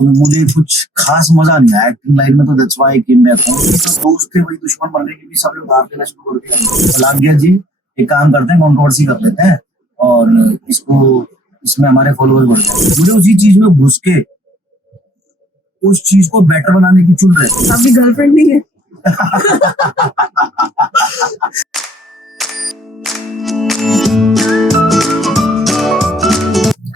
तो मुझे कुछ खास मजा नहीं आया एक्टिंग लाइन में, तो that's why I came back home. दोस्त थे वही दुश्मन बन गए क्योंकि सब लोग भाग लेना शुरू कर दिया। लागिया जी एक काम करते हैं, कंट्रोवर्सी कर लेते हैं और इसमें हमारे फॉलोअर बढ़ जाए। मुझे उसी चीज में घुस के उस चीज को बेटर बनाने की चुन रहे। आपकी गर्लफ्रेंड नहीं है?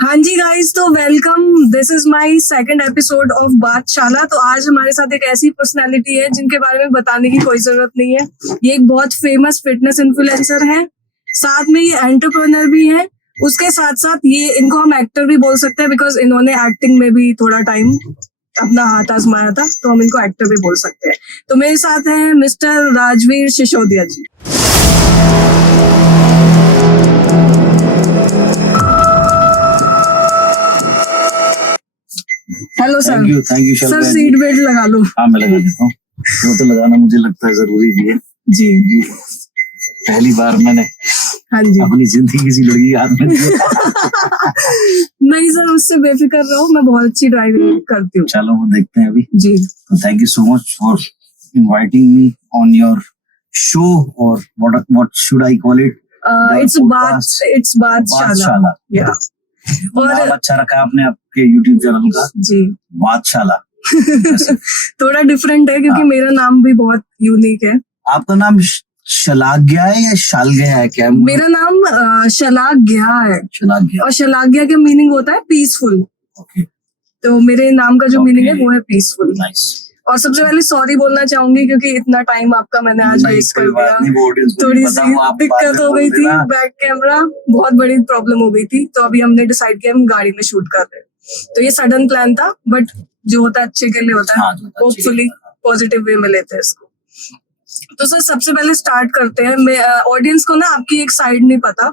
हाँ जी गाइस, तो welcome. This is my second episode of Baatshala. तो आज हमारे साथ एक ऐसी पर्सनालिटी है जिनके बारे में बताने की कोई जरूरत नहीं है। ये एक बहुत फेमस फिटनेस इन्फ्लुएंसर है, साथ में ये एंटरप्रेन्योर भी है। उसके साथ साथ ये इनको हम एक्टर भी बोल सकते हैं बिकॉज इन्होंने एक्टिंग में भी थोड़ा टाइम अपना हाथ आजमाया था, तो हम इनको एक्टर भी बोल सकते हैं। तो मेरे साथ हैं mister Rajveer Sisodia ji. Hello sir. Thank you sir seat belt लगा लो। हाँ मैं लगा देता हूँ, वो तो लगाना मुझे लगता है जरूरी भी है। जी पहली बार मैंने हाँ जी अपनी जिंदगी किसी लड़की के हाथ में नहीं सर, उससे बेफिक्र रहो, मैं बहुत अच्छी ड्राइविंग करती हूँ। चलो वो देखते हैं अभी। जी तो thank you so much for inviting me on your show, और what should I call it? It's Baatshala. या और नाम अच्छा रखा आपने आपके यूट्यूब चैनल का। जी बातशाला थोड़ा डिफरेंट है क्योंकि मेरा नाम भी बहुत यूनिक है। आपका नाम शलाग्या है या शालगया है? क्या मेरा नाम शलाग्या है। शलाग्या, और शलाग्या का मीनिंग होता है पीसफुल। ओके। तो मेरे नाम का जो मीनिंग है वो है पीसफुल। नाइस। और सबसे पहले सॉरी बोलना चाहूंगी क्योंकि इतना टाइम आपका मैंने आज वेस्ट कर दिया। थोड़ी सी दिक्कत हो गई थी, बैक कैमरा बहुत बड़ी प्रॉब्लम हो गई थी, तो अभी हमने डिसाइड किया हम गाड़ी में शूट कर रहे हैं। तो ये सडन प्लान था, बट जो होता है अच्छे के लिए होता है। होपफुली पॉजिटिव वे में लेते हैं इसको। तो सर सबसे पहले स्टार्ट करते हैं। मैं ऑडियंस को ना आपकी एक साइड नहीं पता,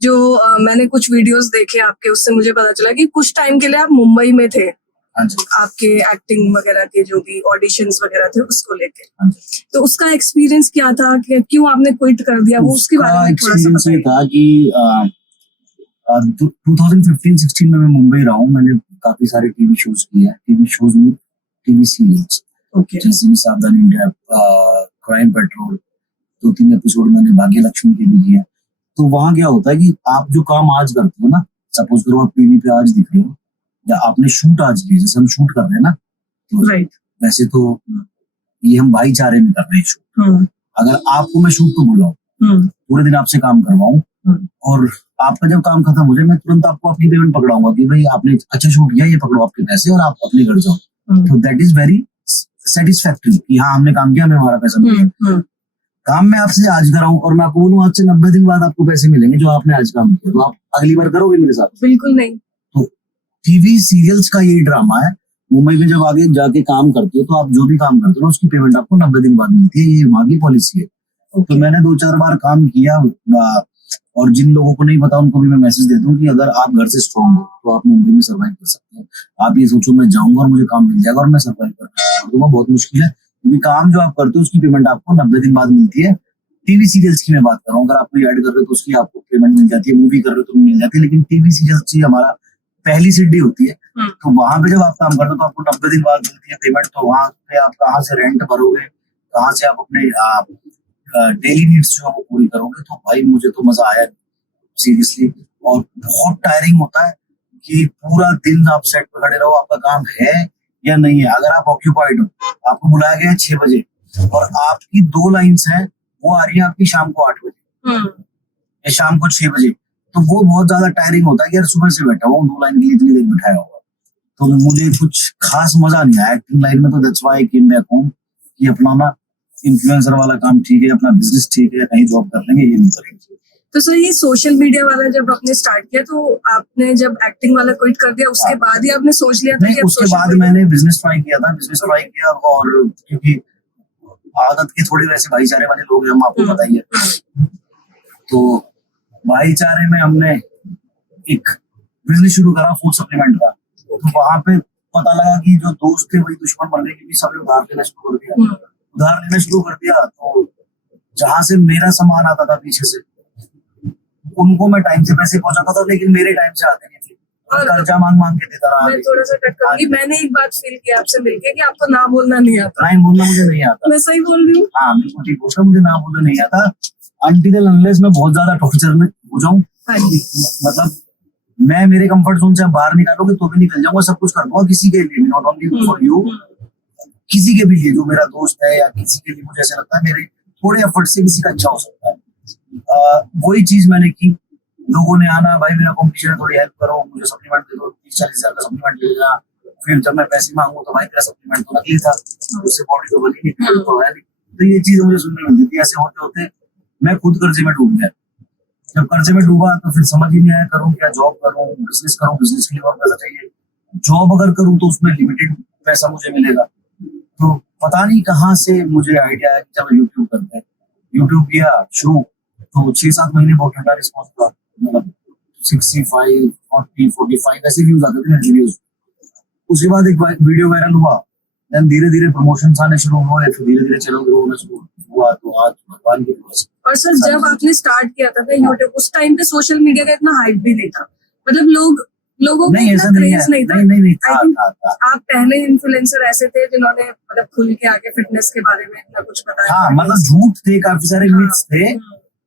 जो मैंने कुछ वीडियोस देखे आपके, उससे मुझे पता चला कि कुछ टाइम के लिए आप मुंबई में थे। आपके एक्टिंग वगैरह के जो भी ऑडिशंस वगैरह थे उसको लेके, तो उसका एक्सपीरियंस क्या था कि क्यों आपने क्विट कर दिया, वो उसके बारे में थोड़ा सा बताइए। था कि 2015-16 में मैं मुंबई रहा हूँ। मैंने काफी सारे टीवी शोज किए हैं, टीवी सीरियल्स, जैसे सावधान इंडिया, क्राइम पेट्रोल, 2-3 एपिसोड मैंने भाग्य लक्ष्मी के भी किए। तो वहां क्या होता है कि आप जो काम आज करते हो ना, सपोज करो आप टीवी पे आज दिख रहे हो या आपने शूट आज किया, जैसे हम शूट कर रहे हैं ना, तो राइट, वैसे तो ये हम भाईचारे में कर रहे हैं शूट। अगर आपको मैं शूट पे बुलाऊं, पूरे दिन आपसे काम करवाऊं और आपका जब काम खत्म हो जाए, मैं तुरंत आपको अपनी पेमेंट पकड़ाऊंगा कि भाई आपने अच्छा शूट किया, ये पकड़ो आपके पैसे और आप अपने घर जाओ। तो दैट इज वेरी सेटिस्फैक्टरी कि हाँ हमने काम किया, हमें हमारा पैसा मिलेगा। काम मैं आपसे आज कराऊं और मैं आपको बोलूं आज से 90 दिन बाद आपको पैसे मिलेंगे जो आपने आज काम किया, तो आप अगली बार करोगे मेरे साथ? बिल्कुल नहीं। तो टीवी सीरियल्स का ये ड्रामा है। मुंबई में जब आगे जाके काम करते हो तो आप जो भी काम करते हो उसकी पेमेंट आपको 90 दिन बाद मिलती है, ये वहां की पॉलिसी है। तो मैंने 2-4 बार काम किया, और जिन लोगों को नहीं पता उनको भी मैं मैसेज देता हूँ कि अगर आप घर से स्ट्रॉन्ग हो तो आप मुंबई में सर्वाइव कर सकते हो। आप ये सोचो मैं जाऊंगा और मुझे काम मिल जाएगा और मैं सर्वाइव कर दूंगा, बहुत मुश्किल है, क्योंकि काम जो आप करते हो उसकी पेमेंट आपको 90 दिन बाद मिलती है। टीवी सीरियल्स की मैं बात कर रहा हूँ, अगर आप कोई ऐड कर रहे हो तो उसकी आपको पेमेंट मिल जाती है, मूवी कर रहे हो तो मिल जाती है, लेकिन टीवी सीरियल्स ही हमारा पहली सीढ़ी होती है। तो वहां पे जब आप काम करते हो तो आपको 90 दिन बाद मिलती है पेमेंट। तो वहां पे आप कहाँ से रेंट भरोगे, कहाँ से आप अपने डेली नीड्स जो है वो पूरी करोगे? तो भाई मुझे तो मजा आया सीरियसली, और बहुत टायरिंग होता है कि पूरा दिन आप सेट पे खड़े रहो, आपका काम है या नहीं है। अगर आप ऑक्यूपाइड हो, आपको बुलाया गया है 6 बजे और आपकी 2 लाइन्स हैं, वो आ रही है आपकी शाम को 8 बजे या शाम को 6 बजे, तो वो बहुत ज्यादा टायरिंग होता है कि यार सुबह से बैठा हुआ 2 लाइन के लिए इतनी देर बिठाया होगा। तो मुझे कुछ खास मजा नहीं आया एक्टिंग लाइन में, तो that's why I came back home कि अपना ना इन्फ्लुएंसर वाला काम ठीक है, अपना बिजनेस ठीक है, कहीं जॉब कर लेंगे, ये नहीं करेंगे। तो सर ये सोशल मीडिया वाला जब आपने स्टार्ट किया तो आपने जब एक्टिंग वाला क्विट कर दिया उसके बाद ही आपने सोच लिया था कि उसके बाद मैंने बिजनेस ट्राई किया, और क्योंकि आदत के थोड़े वैसे भाईचारे वाले लोग हैं हम, आपको पता ही है। तो भाईचारे में हमने एक बिजनेस शुरू करा फूड सप्लीमेंट का। तो वहां पे पता लगा कि जो दोस्त थे वही दुश्मन बन गए क्योंकि सब लोग उधार लेना शुरू कर दिया। तो जहां से मेरा सामान आता था पीछे से, उनको मैं टाइम से पैसे पहुंचाता था, लेकिन मेरे टाइम से आते नहीं थे। और कर्जा मांग मांग के देता रहा। मैं थोड़ा सा कट करूंगी, मैंने एक बात फील किया आपसे मिलके कि आपको ना बोलना नहीं आता। नहीं बोलना मुझे नहीं आता। मैं सही बोल रही हूँ? हाँ बिल्कुल ठीक बोल रहा हूँ, मुझे ना बोलना नहीं आता अनटिल अनलेस मैं बहुत ज्यादा टॉर्चर में हो जाऊं। मतलब मैं मेरे कंफर्ट जोन से बाहर निकालोगे तो भी निकल जाऊंगा, सब कुछ कर दूंगा किसी के लिए, नॉट ओनली फॉर यू, किसी के भी लिए, जो मेरा दोस्त है या किसी के लिए मुझे ऐसा लगता है मेरे थोड़े एफर्ट से किसी का अच्छा हो सकता है। वही चीज मैंने की। लोगों ने आना, भाई मेरा कॉम्पिटिशन है थोड़ी हेल्प करो, मुझे सप्लीमेंट दे दो, 30-40 हजार का सप्लीमेंट दे देना। फिर जब मैं पैसे मांगू तो भाई तेरा सप्लीमेंट तो नकली था, उससे बॉडी तो बनी नहीं, तो है नहीं। तो ये चीज मुझे सुनने मिलती थी। ऐसे होते होते मैं खुद कर्जे में डूब गया। जब कर्जे में डूबा तो फिर समझ ही नहीं आया करूँ क्या, जॉब करूँ, बिजनेस करूँ, बिजनेस के लिए और पैसा चाहिए, जॉब अगर करूँ तो उसमें लिमिटेड पैसा मुझे मिलेगा। तो पता नहीं कहाँ से मुझे आइडिया है कि चलो यूट्यूब करते हैं। यूट्यूब किया शुरू तो 6-7 महीने बहुत ठंडा रिस्पॉन्स था, मतलब 65, 40, 45 ऐसे व्यूज आते थे वीडियोज। उसके बाद एक वीडियो वायरल हुआ, देन धीरे धीरे प्रमोशन आने शुरू हुए, फिर धीरे धीरे चैनल ग्रो होना शुरू हुआ। तो आज भगवान की दुआ से। और सर जब आपने स्टार्ट किया था यूट्यूब, उस टाइम पे सोशल मीडिया का इतना हाइप भी नहीं था, मतलब लोगों को इतना क्रेज नहीं था। नहीं था। आप पहले इन्फ्लुएंसर ऐसे थे जिन्होंने मतलब खुल के आके फिटनेस के बारे में इतना कुछ बताया। हाँ मतलब झूठ थे, काफी सारे मिथ्स थे।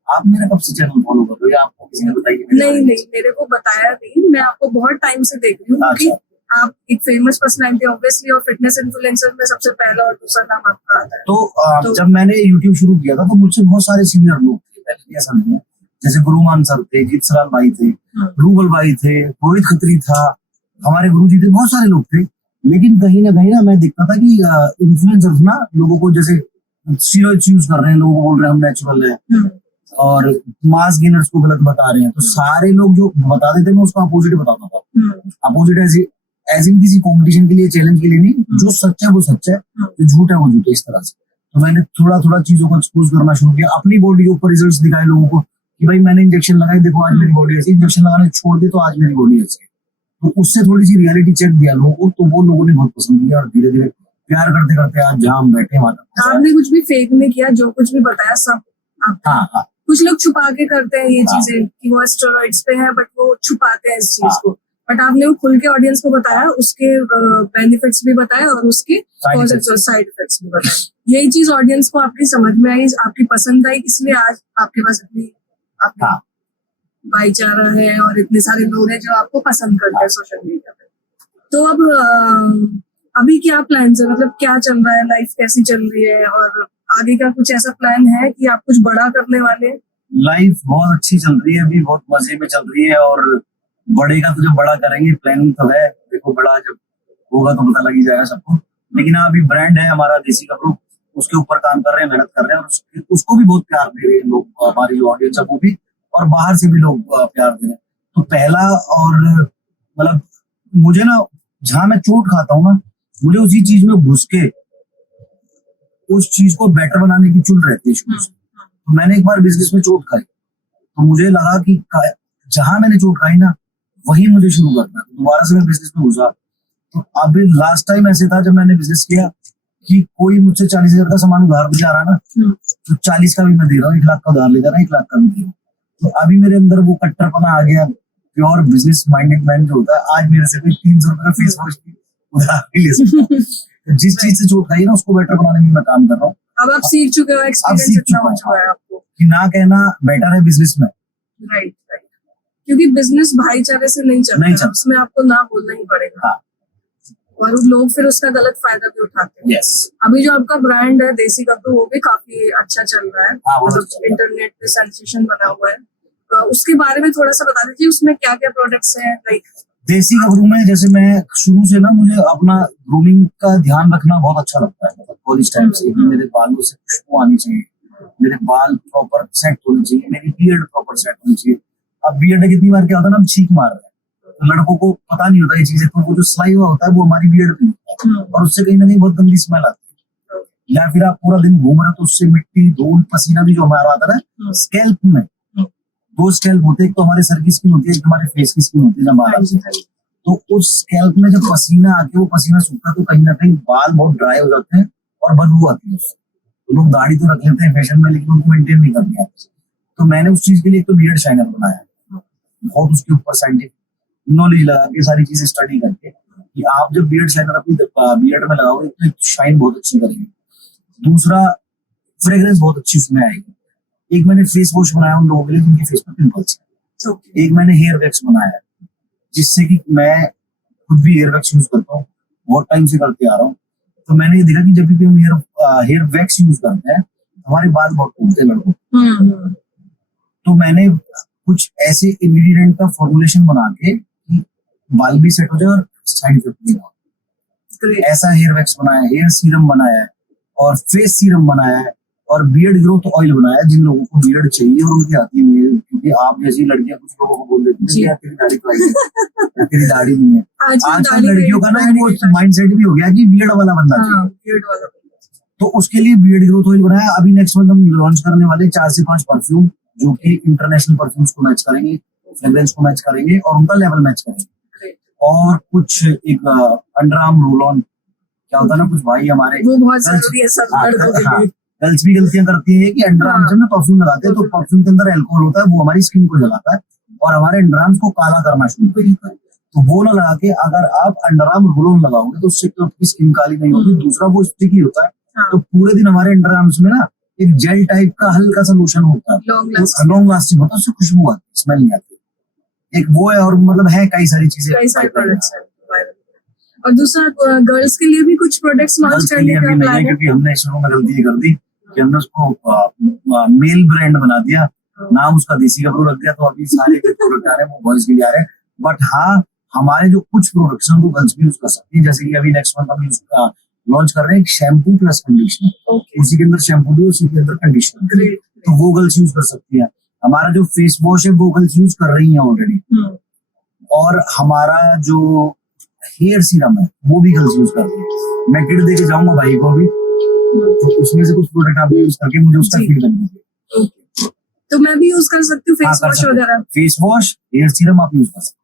आप मेरा कब से चैनल फॉलो कर रहे हो, आपको किसी ने बताया? नहीं मेरे को बताया नहीं, मैं आपको बहुत टाइम से देख रही हूँ क्योंकि आप एक फेमस पर्सनैलिटी ऑब्वियसली, और फिटनेस इन्फ्लुएंसर में सबसे पहला और दूसरा नाम आपका आता है। तो जब मैंने यूट्यूब शुरू किया था तो मुझसे बहुत सारे सीनियर लोग थे, पहले ऐसा नहीं है, जैसे गुरुमान सर थे, जीत सलाल भाई थे, रूबल भाई थे, रोहित खत्री था, हमारे गुरुजी थे, बहुत सारे लोग थे। लेकिन कहीं ना मैं देखता था कि इन्फ्लुएंसर्स ना लोगों को जैसे स्टीरॉइड्स यूज कर रहे हैं, लोगों को बोल रहे हैं हम नेचुरल है, और मास गेनर्स को गलत बता रहे हैं। तो सारे लोग जो बता देते मैं उसका अपोजिट बताता था। अपोजिट एज इन किसी कंपटीशन के लिए, चैलेंज के लिए नहीं, जो सच है वो सच है, जो झूठ है वो झूठ है, इस तरह से। तो मैंने थोड़ा थोड़ा चीजों को एक्सपोज करना शुरू किया, अपनी बॉडी के ऊपर रिजल्ट्स दिखाए लोगों को कि भाई मैंने इंजेक्शन लगाई, देखो आज मेरी बॉडी ऐसी, इंजेक्शन लगाने छोड़ दे तो आज मेरी बॉडी ऐसी। तो उससे थोड़ी सी रियलिटी चेक दिया लोगों को, तो वो लोगों ने बहुत पसंद किया और धीरे धीरे प्यार करते करते आज जहाँ हम बैठे वहां। आपने कुछ भी फेक नहीं किया, जो कुछ भी बताया सब हाँ। कुछ लोग छुपा के करते हैं ये चीजें कि वो स्टेरॉइड्स पे है, बट वो छुपाते हैं इस चीज को। बट आपने वो खुल के ऑडियंस को बताया, उसके बेनिफिट्स भी बताया और उसके साइड इफेक्ट्स भी बताए। यही चीज ऑडियंस को आपकी समझ में आई, आपकी पसंद आई, इसलिए आज आपके पास इतनी भाईचारा है और इतने सारे लोग हैं जो आपको पसंद करते हैं सोशल मीडिया पे। तो अब अभी क्या प्लान है, मतलब क्या चल रहा है, लाइफ कैसी चल रही है, और आगे का कुछ ऐसा प्लान है कि आप कुछ बड़ा करने वाले हैं? लाइफ बहुत अच्छी चल रही है, अभी बहुत मजे में चल रही है, और बड़े का तो जब बड़ा करेंगे, प्लानिंग तो है, देखो बड़ा जब होगा तो पता लग ही जाएगा सबको। लेकिन अभी ब्रांड है हमारा देसी कपड़ों, उसके ऊपर काम कर रहे हैं, मेहनत कर रहे हैं, और उसको भी बहुत प्यार दे रहे हैं लोग, हमारी जो ऑडियंस है वो भी, और बाहर से भी लोग प्यार दे रहे हैं। तो पहला, और मतलब मुझे ना जहां मैं चोट खाता हूँ ना, मुझे उसी चीज में घुस के उस चीज को बेटर बनाने की चुल रहती है शुरू से। तो मैंने एक बार बिजनेस में चोट खाई, तो मुझे लगा कि जहां मैंने चोट खाई ना वही मुझे शुरू करना है। दोबारा से मैं बिजनेस में घुसा। तो अभी लास्ट टाइम ऐसे था जब मैंने बिजनेस किया कि कोई मुझसे 40,000 का सामान उधार भी जा रहा ना, तो 40 का भी मैं दे रहा हूँ, 1 लाख का उधार ले जा रहा है, 1 लाख का भी दे रहा हूँ। तो अभी मेरे अंदर वो कट्टरपना आ गया, प्योर बिजनेस माइंडेड मैन जो होता है। आज मेरे से कोई 300 रुपए का फेस वॉश उधार भी ले सकता है। जिस चीज से चोट खाई ना उसको बेटर बनाने में मैं काम कर रहा हूँ। अब आप सीख चुके हो, एक्सपीरियंस इतना हो चुका है आपको कि ना कहना बेटर है बिजनेस में। राइट, क्योंकि बिजनेस भाईचारे से नहीं चलता, उसमें आपको ना बोलना ही पड़ेगा। हाँ। और लोग फिर उसका गलत फायदा भी उठाते हैं। yes. अभी जो आपका ब्रांड है देसी कपड़े, वो भी काफी अच्छा चल रहा है, मतलब इंटरनेट पे सेंसेशन बना हुआ है। तो उसके बारे में थोड़ा सा बता दीजिए, उसमें क्या क्या प्रोडक्ट्स हैं। लाइक देसी कपड़ों में जैसे मैं शुरू से ना, मुझे अपना ग्रूमिंग का ध्यान रखना बहुत अच्छा लगता है, मतलब कॉलेज टाइम से। मेरे बालों से खुशबू आनी चाहिए, मेरे बाल प्रॉपर सेट होने चाहिए, मेरी बियर्ड प्रॉपर सेट होनी चाहिए। अब बियर्ड कितनी बार क्या होता है ना, हम छींक मार रहे हैं, तो लड़कों को पता नहीं होता ये चीजें, तो वो जो सिलाई हुआ होता है वो हमारी बियर्ड पे होता है, और उससे कहीं ना कहीं बहुत गंदी स्मेल आती है। या फिर आप पूरा दिन घूम रहे हो तो उससे मिट्टी, धूल, पसीना भी जो हमारा आता है स्कैल्प में, 2 स्कैल्प होते हैं, एक तो हमारे सर की स्किन होती है, एक हमारे फेस की स्किन होती है, जब बाल आती है। तो उस स्कैल्प में जब पसीना आके वो पसीना सूखता है तो कहीं ना कहीं बाल बहुत ड्राई हो जाते हैं और बदबू आती है उससे। तो लोग दाढ़ी तो रख लेते हैं फैशन में, लेकिन उनको मेंटेन नहीं करते हैं। तो मैंने उस चीज के लिए एक तो बियर्ड शाइनर बनाया, बहुत उसके ऊपर साइंटिफिक नॉलेज लगा के सारी चीजें स्टडी करके कि आप जब बियर्ड शाइनर अपनी बियर्ड में लगाओगे तो शाइन बहुत अच्छी करेगी। दूसरा, फ्रेग्रेंस बहुत अच्छी उसमें आएगी। एक मैंने फेस वॉश बनाया उन लोगों के लिए जिनके फेस पे पिंपल्स है। एक मैंने हेयर वैक्स बनाया है जिससे कि मैं खुद भी हेयर वैक्स यूज करता हूँ, बहुत टाइम से करते आ रहा हूँ। तो मैंने ये देखा कि जब भी हम हेयर वैक्स यूज करते हैं हमारे बाल बहुत टूटते हैं लड़कों। तो मैंने कुछ ऐसे इंग्रेडिएंट का फॉर्मुलेशन बना के कि बाल भी सेट हो जाए और साइड इफेक्ट नहीं हो। ऐसा हेयर वैक्स बनाया है, हेयर सीरम बनाया है और फेस सीरम बनाया है और बियर्ड ग्रोथ ऑयल बनाया है जिन लोगों को बियर्ड चाहिए और उनकी आती नहीं है। क्योंकि आप जैसी लड़कियां कुछ लोगों को बोल देती है तेरी दाढ़ी तो है, तेरी दाढ़ी नहीं है। आजकल लड़कियों का ना वो माइंडसेट भी हो गया कि बियर्ड वाला बंदा चाहिए। तो उसके लिए बियर्ड ग्रोथ ऑयल बनाया। अभी नेक्स्ट मंथ हम लॉन्च करने वाले 4 से 5 परफ्यूम जो कि इंटरनेशनल परफ्यूम्स को मैच करेंगे, फ्रेग्रेंस को मैच करेंगे और उनका लेवल मैच करेंगे। और कुछ एक अंडर आर्म रोल ऑन, क्या होता है ना, कुछ भाई हमारे वो बहुत जरूरी है सब लड़कों के लिए। गर्ल्स भी गलतियां करती है कि अंडर आर्म से ना परफ्यूम लगाते हैं तो परफ्यूम के अंदर अल्कोहल होता है, वो हमारी स्किन को जलाता है और हमारे अंडर आर्म्स को काला करना शुरू कर देता है। तो वो ना लगा के अगर आप अंडर आर्म रोल ऑन लगाओगे तो उससे तो आपकी स्किन काली नहीं होगी। दूसरा वो स्टिकी होता है, तो पूरे दिन हमारे अंडर आर्म्स में ना एक जेल टाइप का हल्का सा लोशन होता है, लॉन्ग लास्टिंग होता है, उससे खुशबू आती है, स्मेल नहीं आती। एक वो है और मतलब है कई सारी चीजें, कई सारे प्रोडक्ट्स हैं। और दूसरा गर्ल्स के लिए भी कुछ प्रोडक्ट्स लॉन्च करने का प्लान है, क्योंकि हमने शुरू में गलती कर दी कि हमने उसको मेल ब्रांड बना दिया, नाम उसका देसी गबरू रख दिया। तो अभी सारे प्रोडक्ट आ रहे हैं वो बॉयज के लिए आ रहे हैं। बट हाँ, हमारे जो कुछ प्रोडक्ट्स हैं वो गर्ल्स भी यूज कर सकती है। जैसे कि अभी नेक्स्ट मंथ हम लॉन्च कर रहे हैं शैम्पू प्लस कंडीशनर, उसी के अंदर शैम्पू भी उसी के अंदर कंडीशनर, तो वो गर्ल्स यूज कर सकती है। हमारा जो फेस वॉश है वो गर्ल्स यूज कर रही है ऑलरेडी। और हमारा जो हेयर सीरम है वो भी गर्ल्स यूज कर रही है। मैं किट दे के जाऊंगा भाई को भी, तो उसमें से कुछ प्रोडक्ट आप यूज करके मुझे उसका फीडबैक दीजिए। तो मैं भी यूज कर सकती हूँ फेस वॉश वगैरह? फेस वॉश, हेयर सीरम आप यूज कर सकते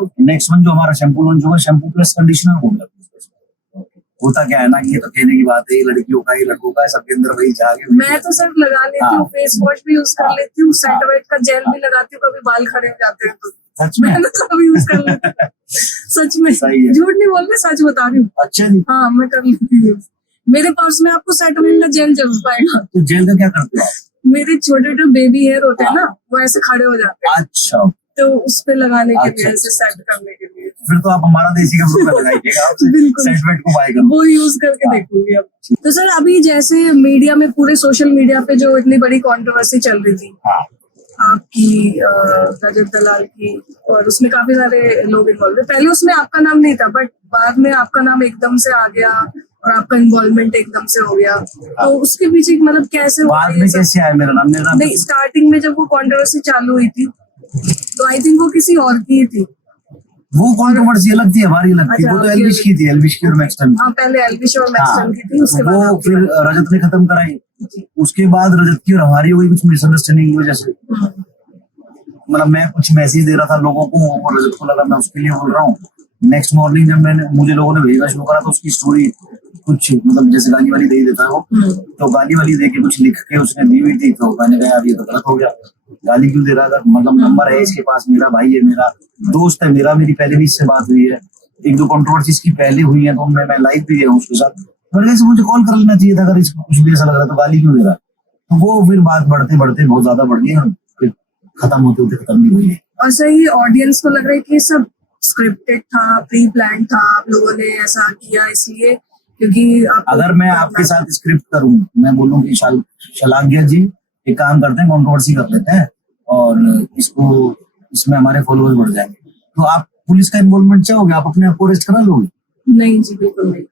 हैं। नेक्स्ट मंथ जो हमारा शैम्पू लॉन्च होगा शैम्पू प्लस कंडीशनर होगा। होता क्या है ना कि ये तो कहने की बात है, ये लड़कियों का, ये लड़कों का, सबके अंदर वही जाके। मैं तो सिर्फ लगा लेती हूँ, फेस वॉश भी यूज कर लेती हूँ, सेट वेट का जेल भी लगाती हूँ, कभी बाल खड़े हो जाते हैं तो सच में मैं तो सब यूज कर लेती हूँ। सच में, झूठ नहीं बोल रही, सच बता रही हूँ। अच्छा जी, हाँ मैं कर लेती हूँ। मेरे पर्स में आपको सेट वेट का जेल जरूर पाएगा। तो जेल का क्या करते हो? मेरे छोटे छोटे बेबी हेयर होते हैं ना, वो ऐसे खड़े हो जाते हैं। अच्छा, तो उस पे लगाने के लिए, ऐसे सेट करने के लिए। फिर तो आप हमारा देसी गबरू का लगाइएगा, बिल्कुल सेट वेट को बाय करो, वो यूज करके देखूंगी अब। तो सर अभी जैसे मीडिया में, पूरे सोशल मीडिया पे जो इतनी बड़ी कंट्रोवर्सी चल रही थी आपकी, रजत दलाल की, और उसमें काफी सारे लोग इन्वॉल्व थे। पहले उसमें आपका नाम नहीं था, बट बाद में आपका नाम एकदम से आ गया और आपका इन्वॉल्वमेंट एकदम से हो गया। तो उसके पीछे मतलब कैसे बाद में कैसे आया मेरा नाम? नहीं, स्टार्टिंग में जब वो कंट्रोवर्सी चालू हुई थी तो आई थिंक वो किसी और की थी। वो कंट्रोवर्सी अलग थी, हमारी अलग थी। वो तो एल्विश की थी, एल्विश की और मैक्सटन। हाँ, पहले एल्विश और मैक्सटन की थी, उसके बाद वो फिर रजत ने खत्म कराई। उसके बाद रजत की और हमारी हुई कुछ मिसअंडरस्टैंडिंग की वजह से। मतलब मैं कुछ मैसेज दे रहा था लोगों को और रजत को लगा मैं उसके लिए बोल रहा हूँ। नेक्स्ट मॉर्निंग जब मुझे लोगों ने भेजना शुरू करा तो उसकी स्टोरी कुछ मतलब जैसे गाली वाली दे ही देता है वो, तो गाली वाली दे के कुछ लिख के उसने दी हुई थी। तो मैंने कहा ये तो गलत हो गया, गाली क्यों दे रहा था? मतलब नंबर है इसके पास, मेरा भाई है, मेरा दोस्त है, मेरी पहले भी इससे बात हुई है, 1-2 कंट्रोवर्सी इसकी पहले हुई है, तो मैं लाइव भी गया हूँ उसके साथ। मैंने कहा मुझे कॉल कर लेना चाहिए था, अगर इसको कुछ भी ऐसा लग रहा तो गाली क्यों दे रहा? तो वो फिर बात बढ़ते बढ़ते बहुत ज्यादा बढ़ गई और फिर खत्म होते होते खत्म नहीं हुई। और सही ऑडियंस को लग रहा है कि सब स्क्रिप्टेड था, प्री प्लान था, आप लोगों ने ऐसा किया इसलिए क्योंकि अगर मैं आपके साथ स्क्रिप्ट करूं, मैं बोलूं कि शलाघ्या जी एक काम करते हैं, कंट्रोवर्सी कर लेते हैं और इसमें हमारे फॉलोअर्स बढ़ जाएंगे, तो आप पुलिस का इन्वॉल्वमेंट चाहोगे? आप अपने आप को अरेस्ट करा लोगे? नहीं जी, बिल्कुल नहीं।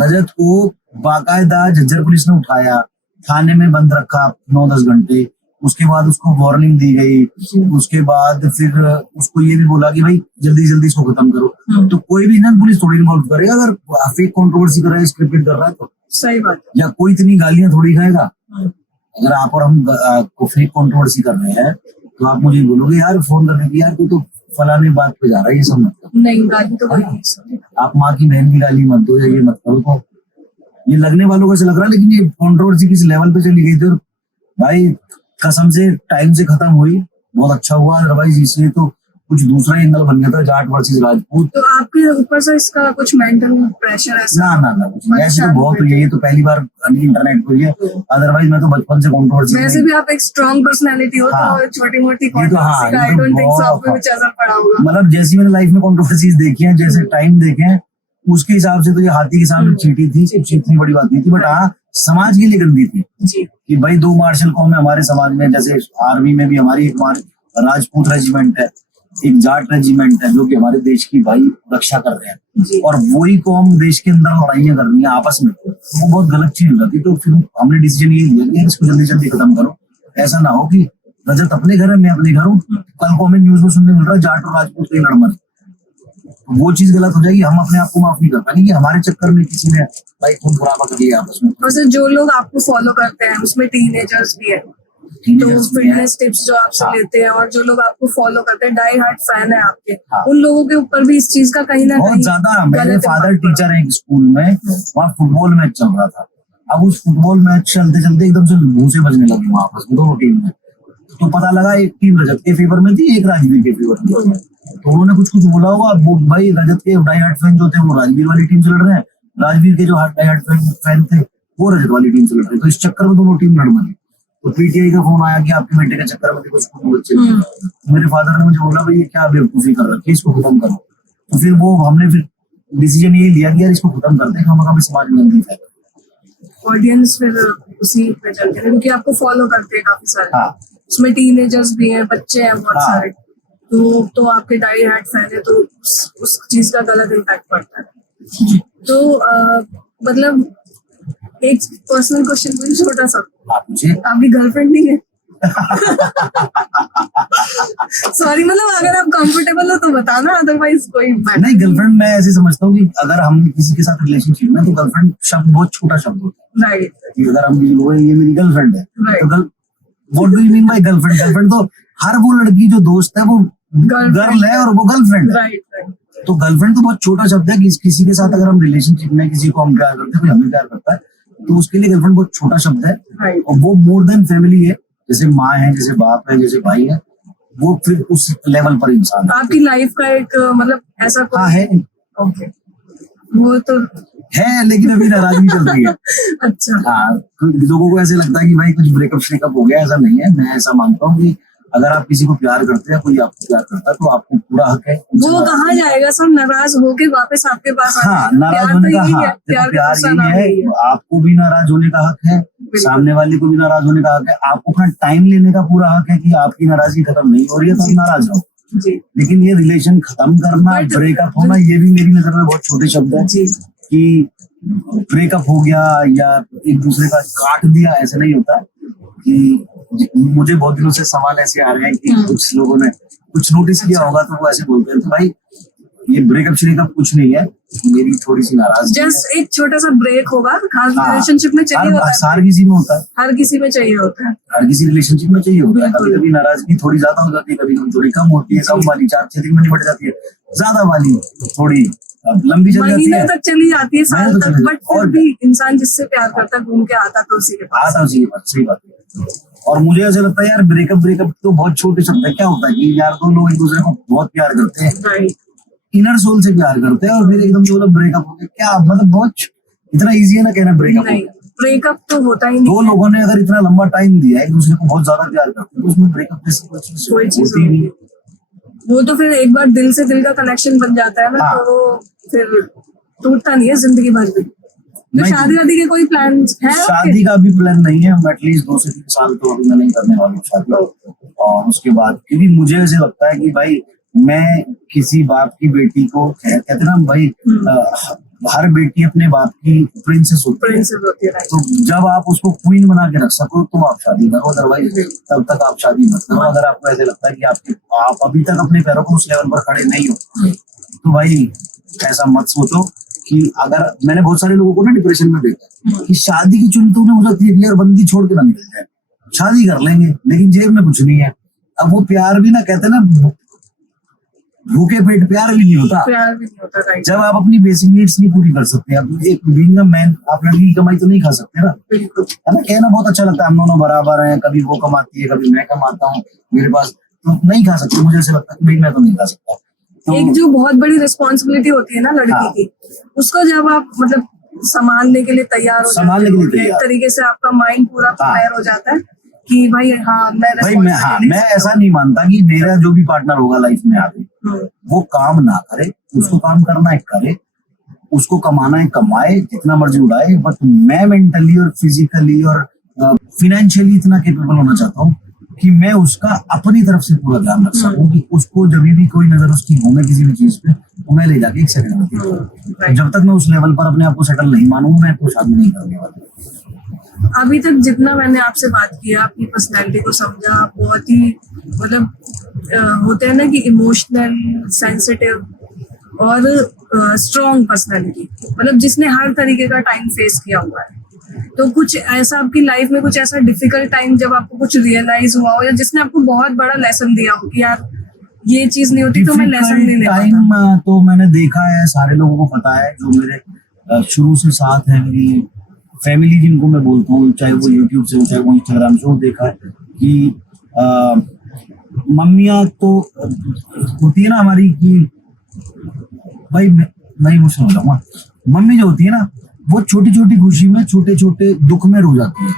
रजत को बाकायदा झज्जर पुलिस ने उठाया, थाने में बंद रखा 9-10 घंटे, उसके बाद उसको वार्निंग दी गई, उसके बाद फिर उसको ये भी बोला कि भाई जल्दी जल्दी इसको खत्म करो। तो कोई भी ना पुलिस थोड़ी इन्वॉल्व करेगा अगर फेक कंट्रोवर्सी कर रहा है, स्क्रिप्टेड कर रहा है तो। सही बात। या कोई इतनी गालियां थोड़ी खाएगा। अगर आप और हम को फेक कंट्रोवर्सी कर रहे हैं तो आप मुझे बोलोगे यार फोन करने की, यार तू तो फलाने बात पे जा रहा है, ये सब मत करो। नहीं, गाली तो नहीं। आप माँ की बहन की गाली मत दो या ये मत करो। तो ये लगने वालों को ऐसा लग रहा है, लेकिन ये कंट्रोवर्सी किस लेवल पे चली गई थी और भाई कसम से टाइम से खत्म हुई, बहुत अच्छा हुआ। अदरवाइज इसलिए तो कुछ दूसरा एंगल बन गया था, जाट वर्सेस राजपूत। तो आपके ऊपर से इसका कुछ मेंटल प्रेशर ऐसा? ना कुछ नहीं। ऐसे तो बहुत हुई है, ये तो पहली बार इंटरनेट पे हुई है, अदरवाइज मैं तो बचपन से कंट्रोवर्सी। वैसे भी आप एक स्ट्रॉन्ग पर्सनैलिटी हो, तो छोटी मोटी कंट्रोवर्सी का आई डोंट थिंक सो आप पे कुछ असर पड़ा होगा। मतलब जैसी मैंने लाइफ में कंट्रोवर्सीज देखी हैं, जैसे टाइम देखे हैं, उसके हिसाब से तो ये हाथी के सामने चींटी थी, कुछ इतनी बड़ी बात नहीं थी। बट हाँ, समाज के लिए गंदी थी कि भाई 2 मार्शल कौम है हमारे समाज में। जैसे आर्मी में भी हमारी एक राजपूत रेजिमेंट है, एक जाट रेजिमेंट है, जो कि हमारे देश की भाई रक्षा कर रहे हैं, और वही कौम देश के अंदर लड़ाइयां कर रही है आपस में, वो बहुत गलत चीज हो जाती है। तो फिर हमने डिसीजन ये लिया कि इसको जल्दी जल्दी खत्म करो। ऐसा ना हो कि रजत अपने घर है, मैं अपने घर हूँ, कल को हमें न्यूज में सुनने मिल रहा है जाट और राजपूत के लड़ मरे, वो चीज गलत हो जाएगी। हम अपने आप को माफ नहीं कर पाएंगे कि हमारे चक्कर में किसी ने भाई खून खराबा कर दिया आपस में। वैसे जो लोग आपको फॉलो करते हैं उसमें टीनेजर्स भी है, तो फिटनेस टिप्स जो आपसे लेते हैं, और जो लोग आपको फॉलो करते हैं, डाई हार्ड फैन है आपके, उन लोगों के ऊपर भी इस चीज का कहीं ना बहुत ज्यादा। मेरे फादर टीचर है एक स्कूल में, वहाँ फुटबॉल मैच चल रहा था। अब उस फुटबॉल मैच चलते चलते एकदम से मुंह से बजने लगे वहाँ आपस में दोनों टीम में। तो पता लगा एक टीम रजत के फेवर में थी, एक राजवीर के फेवर में। तो उन्होंने कुछ बोला होगा, वो भाई रजत के डाई हार्ड फैन जो थे वो राजवीर वाली टीम से लड़ रहे हैं, राजवीर के जो डाई हार्ड फैन थे वो रजत वाली टीम से लड़ रहे। तो इस चक्कर में दोनों टीम लड़ मरी। तो पीटीआई का फोन आया कि आपके बेटे के चक्कर में कुछ बच्चे। मेरे फादर ने मुझे बोला भाई ये क्या बेवकूफी कर रखी है, इसको खत्म करो। तो फिर वो हमने फिर डिसीजन ये लिया कि यार इसको खत्म करते हैं, हम समाज में गंदी है। ऑडियंस फिर उसी पे चलते हैं क्योंकि आपको फॉलो करते हैं काफी सारे। हाँ। उसमें टीनेजर्स भी हैं, बच्चे हैं बहुत सारे, तो आपके डाई हार्ड फैन है, तो उस चीज का गलत इम्पैक्ट पड़ता है। तो मतलब एक पर्सनल क्वेश्चन मुझे छोटा सा, आपकी गर्लफ्रेंड नहीं है? सॉरी, मतलब अगर आप कंफर्टेबल हो तो बताना, अदरवाइज कोई नहीं। गर्लफ्रेंड मैं ऐसे समझता हूँ कि अगर हम किसी के साथ रिलेशनशिप में, तो गर्लफ्रेंड शब्द बहुत छोटा शब्द होता है। राइट। अगर हम ये मेरी गर्लफ्रेंड है, तो what do you mean by girlfriend? Girlfriend तो हर वो लड़की जो दोस्त है वो गर्ल है, और वो गर्लफ्रेंड है। राइट। तो गर्लफ्रेंड तो बहुत छोटा शब्द है कि किसी के साथ अगर हम रिलेशनशिप में किसी को हम प्यार करते हैं, कोई हमें प्यार करता है, तो उसके लिए गर्लफ्रेंड बहुत छोटा शब्द है। और वो मोर देन फैमिली है, जैसे माँ है, जैसे बाप है, जैसे भाई है, वो फिर उस लेवल पर इंसान है। आपकी लाइफ का एक मतलब ऐसा हाँ है। ओके, वो तो है, लेकिन अभी नाराजगी चल रही है। अच्छा। हाँ, लोगों को ऐसे लगता है कि भाई कुछ ब्रेकअप हो गया, ऐसा नहीं है। मैं ऐसा मानता हूँ कि अगर आप किसी को प्यार करते हैं, कोई आपको प्यार करता है, तो आपको पूरा हक है। वो कहाँ जाएगा, सब नाराज होके वापस आपके पास। हाँ, नाराज होने का, हाँ, प्यार यही है। आपको भी नाराज होने का हक है, सामने वाले को भी नाराज होने का हक है। आपको अपना टाइम लेने का पूरा हक है कि आपकी नाराजगी खत्म नहीं हो रही है तो आप नाराज रहो। लेकिन ये रिलेशन खत्म करना, ब्रेकअप होना, ये भी मेरी नजर में बहुत छोटे शब्द है कि ब्रेकअप हो गया या एक दूसरे का काट दिया, ऐसे नहीं होता। कि मुझे बहुत दिनों से सवाल ऐसे आ रहे हैं कि कुछ लोगों ने कुछ नोटिस किया होगा, तो वो ऐसे बोलते हैं तो भाई ये ब्रेकअप श्रेकअप कुछ नहीं है, मेरी थोड़ी सी नाराजगी, जस्ट एक छोटा सा ब्रेक होगा। रिलेशनशिप में चाहिए होता है, हर किसी में होता है, हर किसी में चाहिए होता है, हर किसी रिलेशनशिप में चाहिए होता है। कभी कभी नाराजगी थोड़ी ज्यादा हो जाती है, कभी कभी थोड़ी कम होती है। कम वाली 4-6 दिन में निपट जाती है, ज्यादा वाली थोड़ी लंबी चल जाती है, तक चली जाती है, साल तक। बट और भी इंसान जिससे प्यार करता है घूम के आता तो उसी के पास आता, उसी के पास। सही बात है। और मुझे ऐसा लगता है यार ब्रेकअप तो बहुत छोटे शब्द है। क्या होता है कि यार दो लोग एक दूसरे को बहुत प्यार करते हैं, इनर सोल से प्यार करते हैं, और फिर एकदम जो ब्रेकअप हो गया, क्या मतलब बहुत इतना इजी है ना कहना ब्रेकअप। ब्रेकअप तो होता ही नहीं। दो लोगों ने अगर इतना लंबा टाइम दिया है, एक दूसरे को बहुत ज्यादा प्यार करते हैं, तो उसमें ब्रेकअप जैसी कोई चीज होती नहीं। वो तो फिर एक बार दिल से दिल का कनेक्शन बन जाता है ना, तो वो फिर टूटता नहीं है जिंदगी भर भी। तो शादी वादी के कोई प्लान है? शादी का भी प्लान नहीं है। एटलीस्ट 2 से 3 साल तो अभी मैं नहीं करने वाला हूँ शादी। और उसके बाद क्योंकि मुझे ऐसे लगता है कि भाई मैं किसी बाप की बेटी को, कहते ना भाई, हर बेटी अपने बाप की प्रिंसेस होती है। तो जब आप उसको क्वीन बना के रख सको तो आप शादी करो, अदरवाइज तब तक आप शादी मत करो। अगर आपको ऐसे लगता है कि आप अभी तक अपने पैरों को उस लेवल पर खड़े नहीं हो, तो भाई ऐसा मत सोचो कि अगर मैंने बहुत सारे लोगों को ना डिप्रेशन में देखा कि शादी की चुन तो उन्हें हो जाती है कि यार बंदी छोड़ के ना निकल जाए, शादी कर लेंगे लेकिन जेब में कुछ नहीं है। अब वो प्यार भी ना, कहते ना भूखे पेट प्यार भी नहीं होता। प्यार भी नहीं होता, राइट। जब आप अपनी बेसिक नीड्स नहीं पूरी कर सकते, आप एक बीइंग अ मैन, आप लड़की की कमाई तो नहीं खा सकते ना, है ना। कहना बहुत अच्छा लगता है हम दोनों बराबर हैं, कभी वो कमाती है कभी मैं कमाता हूँ, मेरे पास तो नहीं खा सकते, मुझे ऐसे लगता है कि भाई मैं तो नहीं खा सकता। तो एक जो बहुत बड़ी रिस्पॉन्सिबिलिटी होती है ना लड़की हाँ। की, उसको जब आप मतलब संभालने के लिए तैयार हो संभालने के लिए जाते हो, तैयार। एक तरीके से आपका माइंड पूरा प्रिपेयर हो जाता है कि भाई हाँ मैं भाई मैं ऐसा नहीं मानता कि मेरा जो भी पार्टनर होगा लाइफ में आगे वो काम ना करे, उसको काम करना है करे, उसको कमाना है कमाए, जितना मर्जी उड़ाए, बट मैं मेंटली और फिजिकली और फिनेंशियली इतना केपेबल होना चाहता हूँ कि मैं उसका अपनी तरफ से पूरा ध्यान रख सकूं कि उसको जब भी कोई नजर उसकी घूमे किसी भी चीज पे तो मैं ले जाके एक सेकंड में देखूं। तो जब तक मैं उस लेवल पर अपने आप को सेटल नहीं मानूं मैं तो शादी नहीं करने वाला। अभी तक जितना मैंने आपसे बात किया, आपकी पर्सनैलिटी को समझा, बहुत ही मतलब होते हैं ना कि इमोशनल, सेंसिटिव और स्ट्रॉन्ग पर्सनैलिटी, मतलब जिसने हर तरीके का टाइम फेस किया हुआ है। तो कुछ ऐसा आपकी लाइफ में कुछ ऐसा डिफिकल्ट टाइम जब आपको कुछ रियलाइज हुआ हो या जिसने आपको बहुत बड़ा लेसन दिया हो कि यार ये चीज नहीं होती तो मैं लेसन नहीं ले पाता? टाइम तो मैंने देखा है, सारे लोगों को पता है जो मेरे शुरू से साथ है, मेरी फैमिली जिनको मैं बोलता हूँ, चाहे वो यूट्यूब से हो चाहे वो इंस्टाग्राम से हो, देखा है कि मम्मियाँ तो होती है ना हमारी कि भाई मैं इमोशनल हो जाऊंगा, मम्मी जो होती है ना वो छोटी छोटी खुशी में छोटे छोटे दुख में रो जाती है,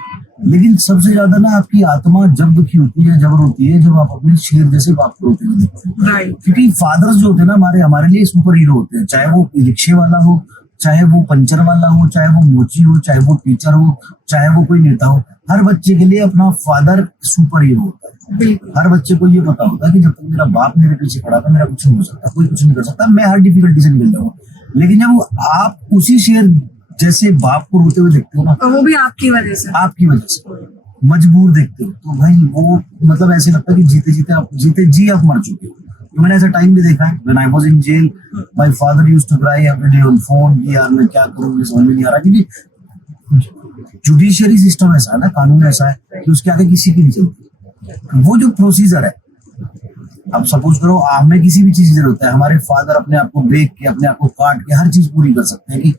लेकिन सबसे ज्यादा ना आपकी आत्मा जब दुखी होती है, जब रोती है, जब आप अपने शेर जैसे बाप को रोते हैं। क्योंकि फादर्स जो होते हैं ना हमारे लिए सुपर हीरो होते हैं, चाहे वो रिक्शे वाला हो, चाहे वो पंचर वाला हो, चाहे वो मोची हो, चाहे वो टीचर हो, चाहे वो कोई नेता हो, हर बच्चे के लिए अपना फादर सुपर हीरो होता है। हर बच्चे को ये पता होता है कि जब तक मेरा बाप मेरे पीछे खड़ा था मेरा कुछ नहीं हो सकता, कोई कुछ नहीं कर सकता, मैं हर डिफिकल्टी से निकल जाऊंगा। लेकिन जब आप उसी शेर जैसे बाप को रोते हुए देखते हो ना, और वो भी आपकी वजह से मजबूर देखते हो, तो भाई वो मतलब ऐसे लगता है कि जीते जी आप मर चुके हो। तो मैंने ऐसा टाइम भी देखा है, when I was in jail my father used to cry every day on phone कि यार मैं क्या करूं, मुझे समझ में नहीं आ रहा, क्योंकि जुडिशियरी सिस्टम ऐसा है ना, कानून ऐसा है कि उसके आगे किसी की नहीं चलती। वो जो प्रोसीजर है, अब सपोज करो हमें किसी भी चीज की जरूरत है, हमारे फादर अपने आप को बेच के अपने आप को काट के हर चीज पूरी कर सकते हैं कि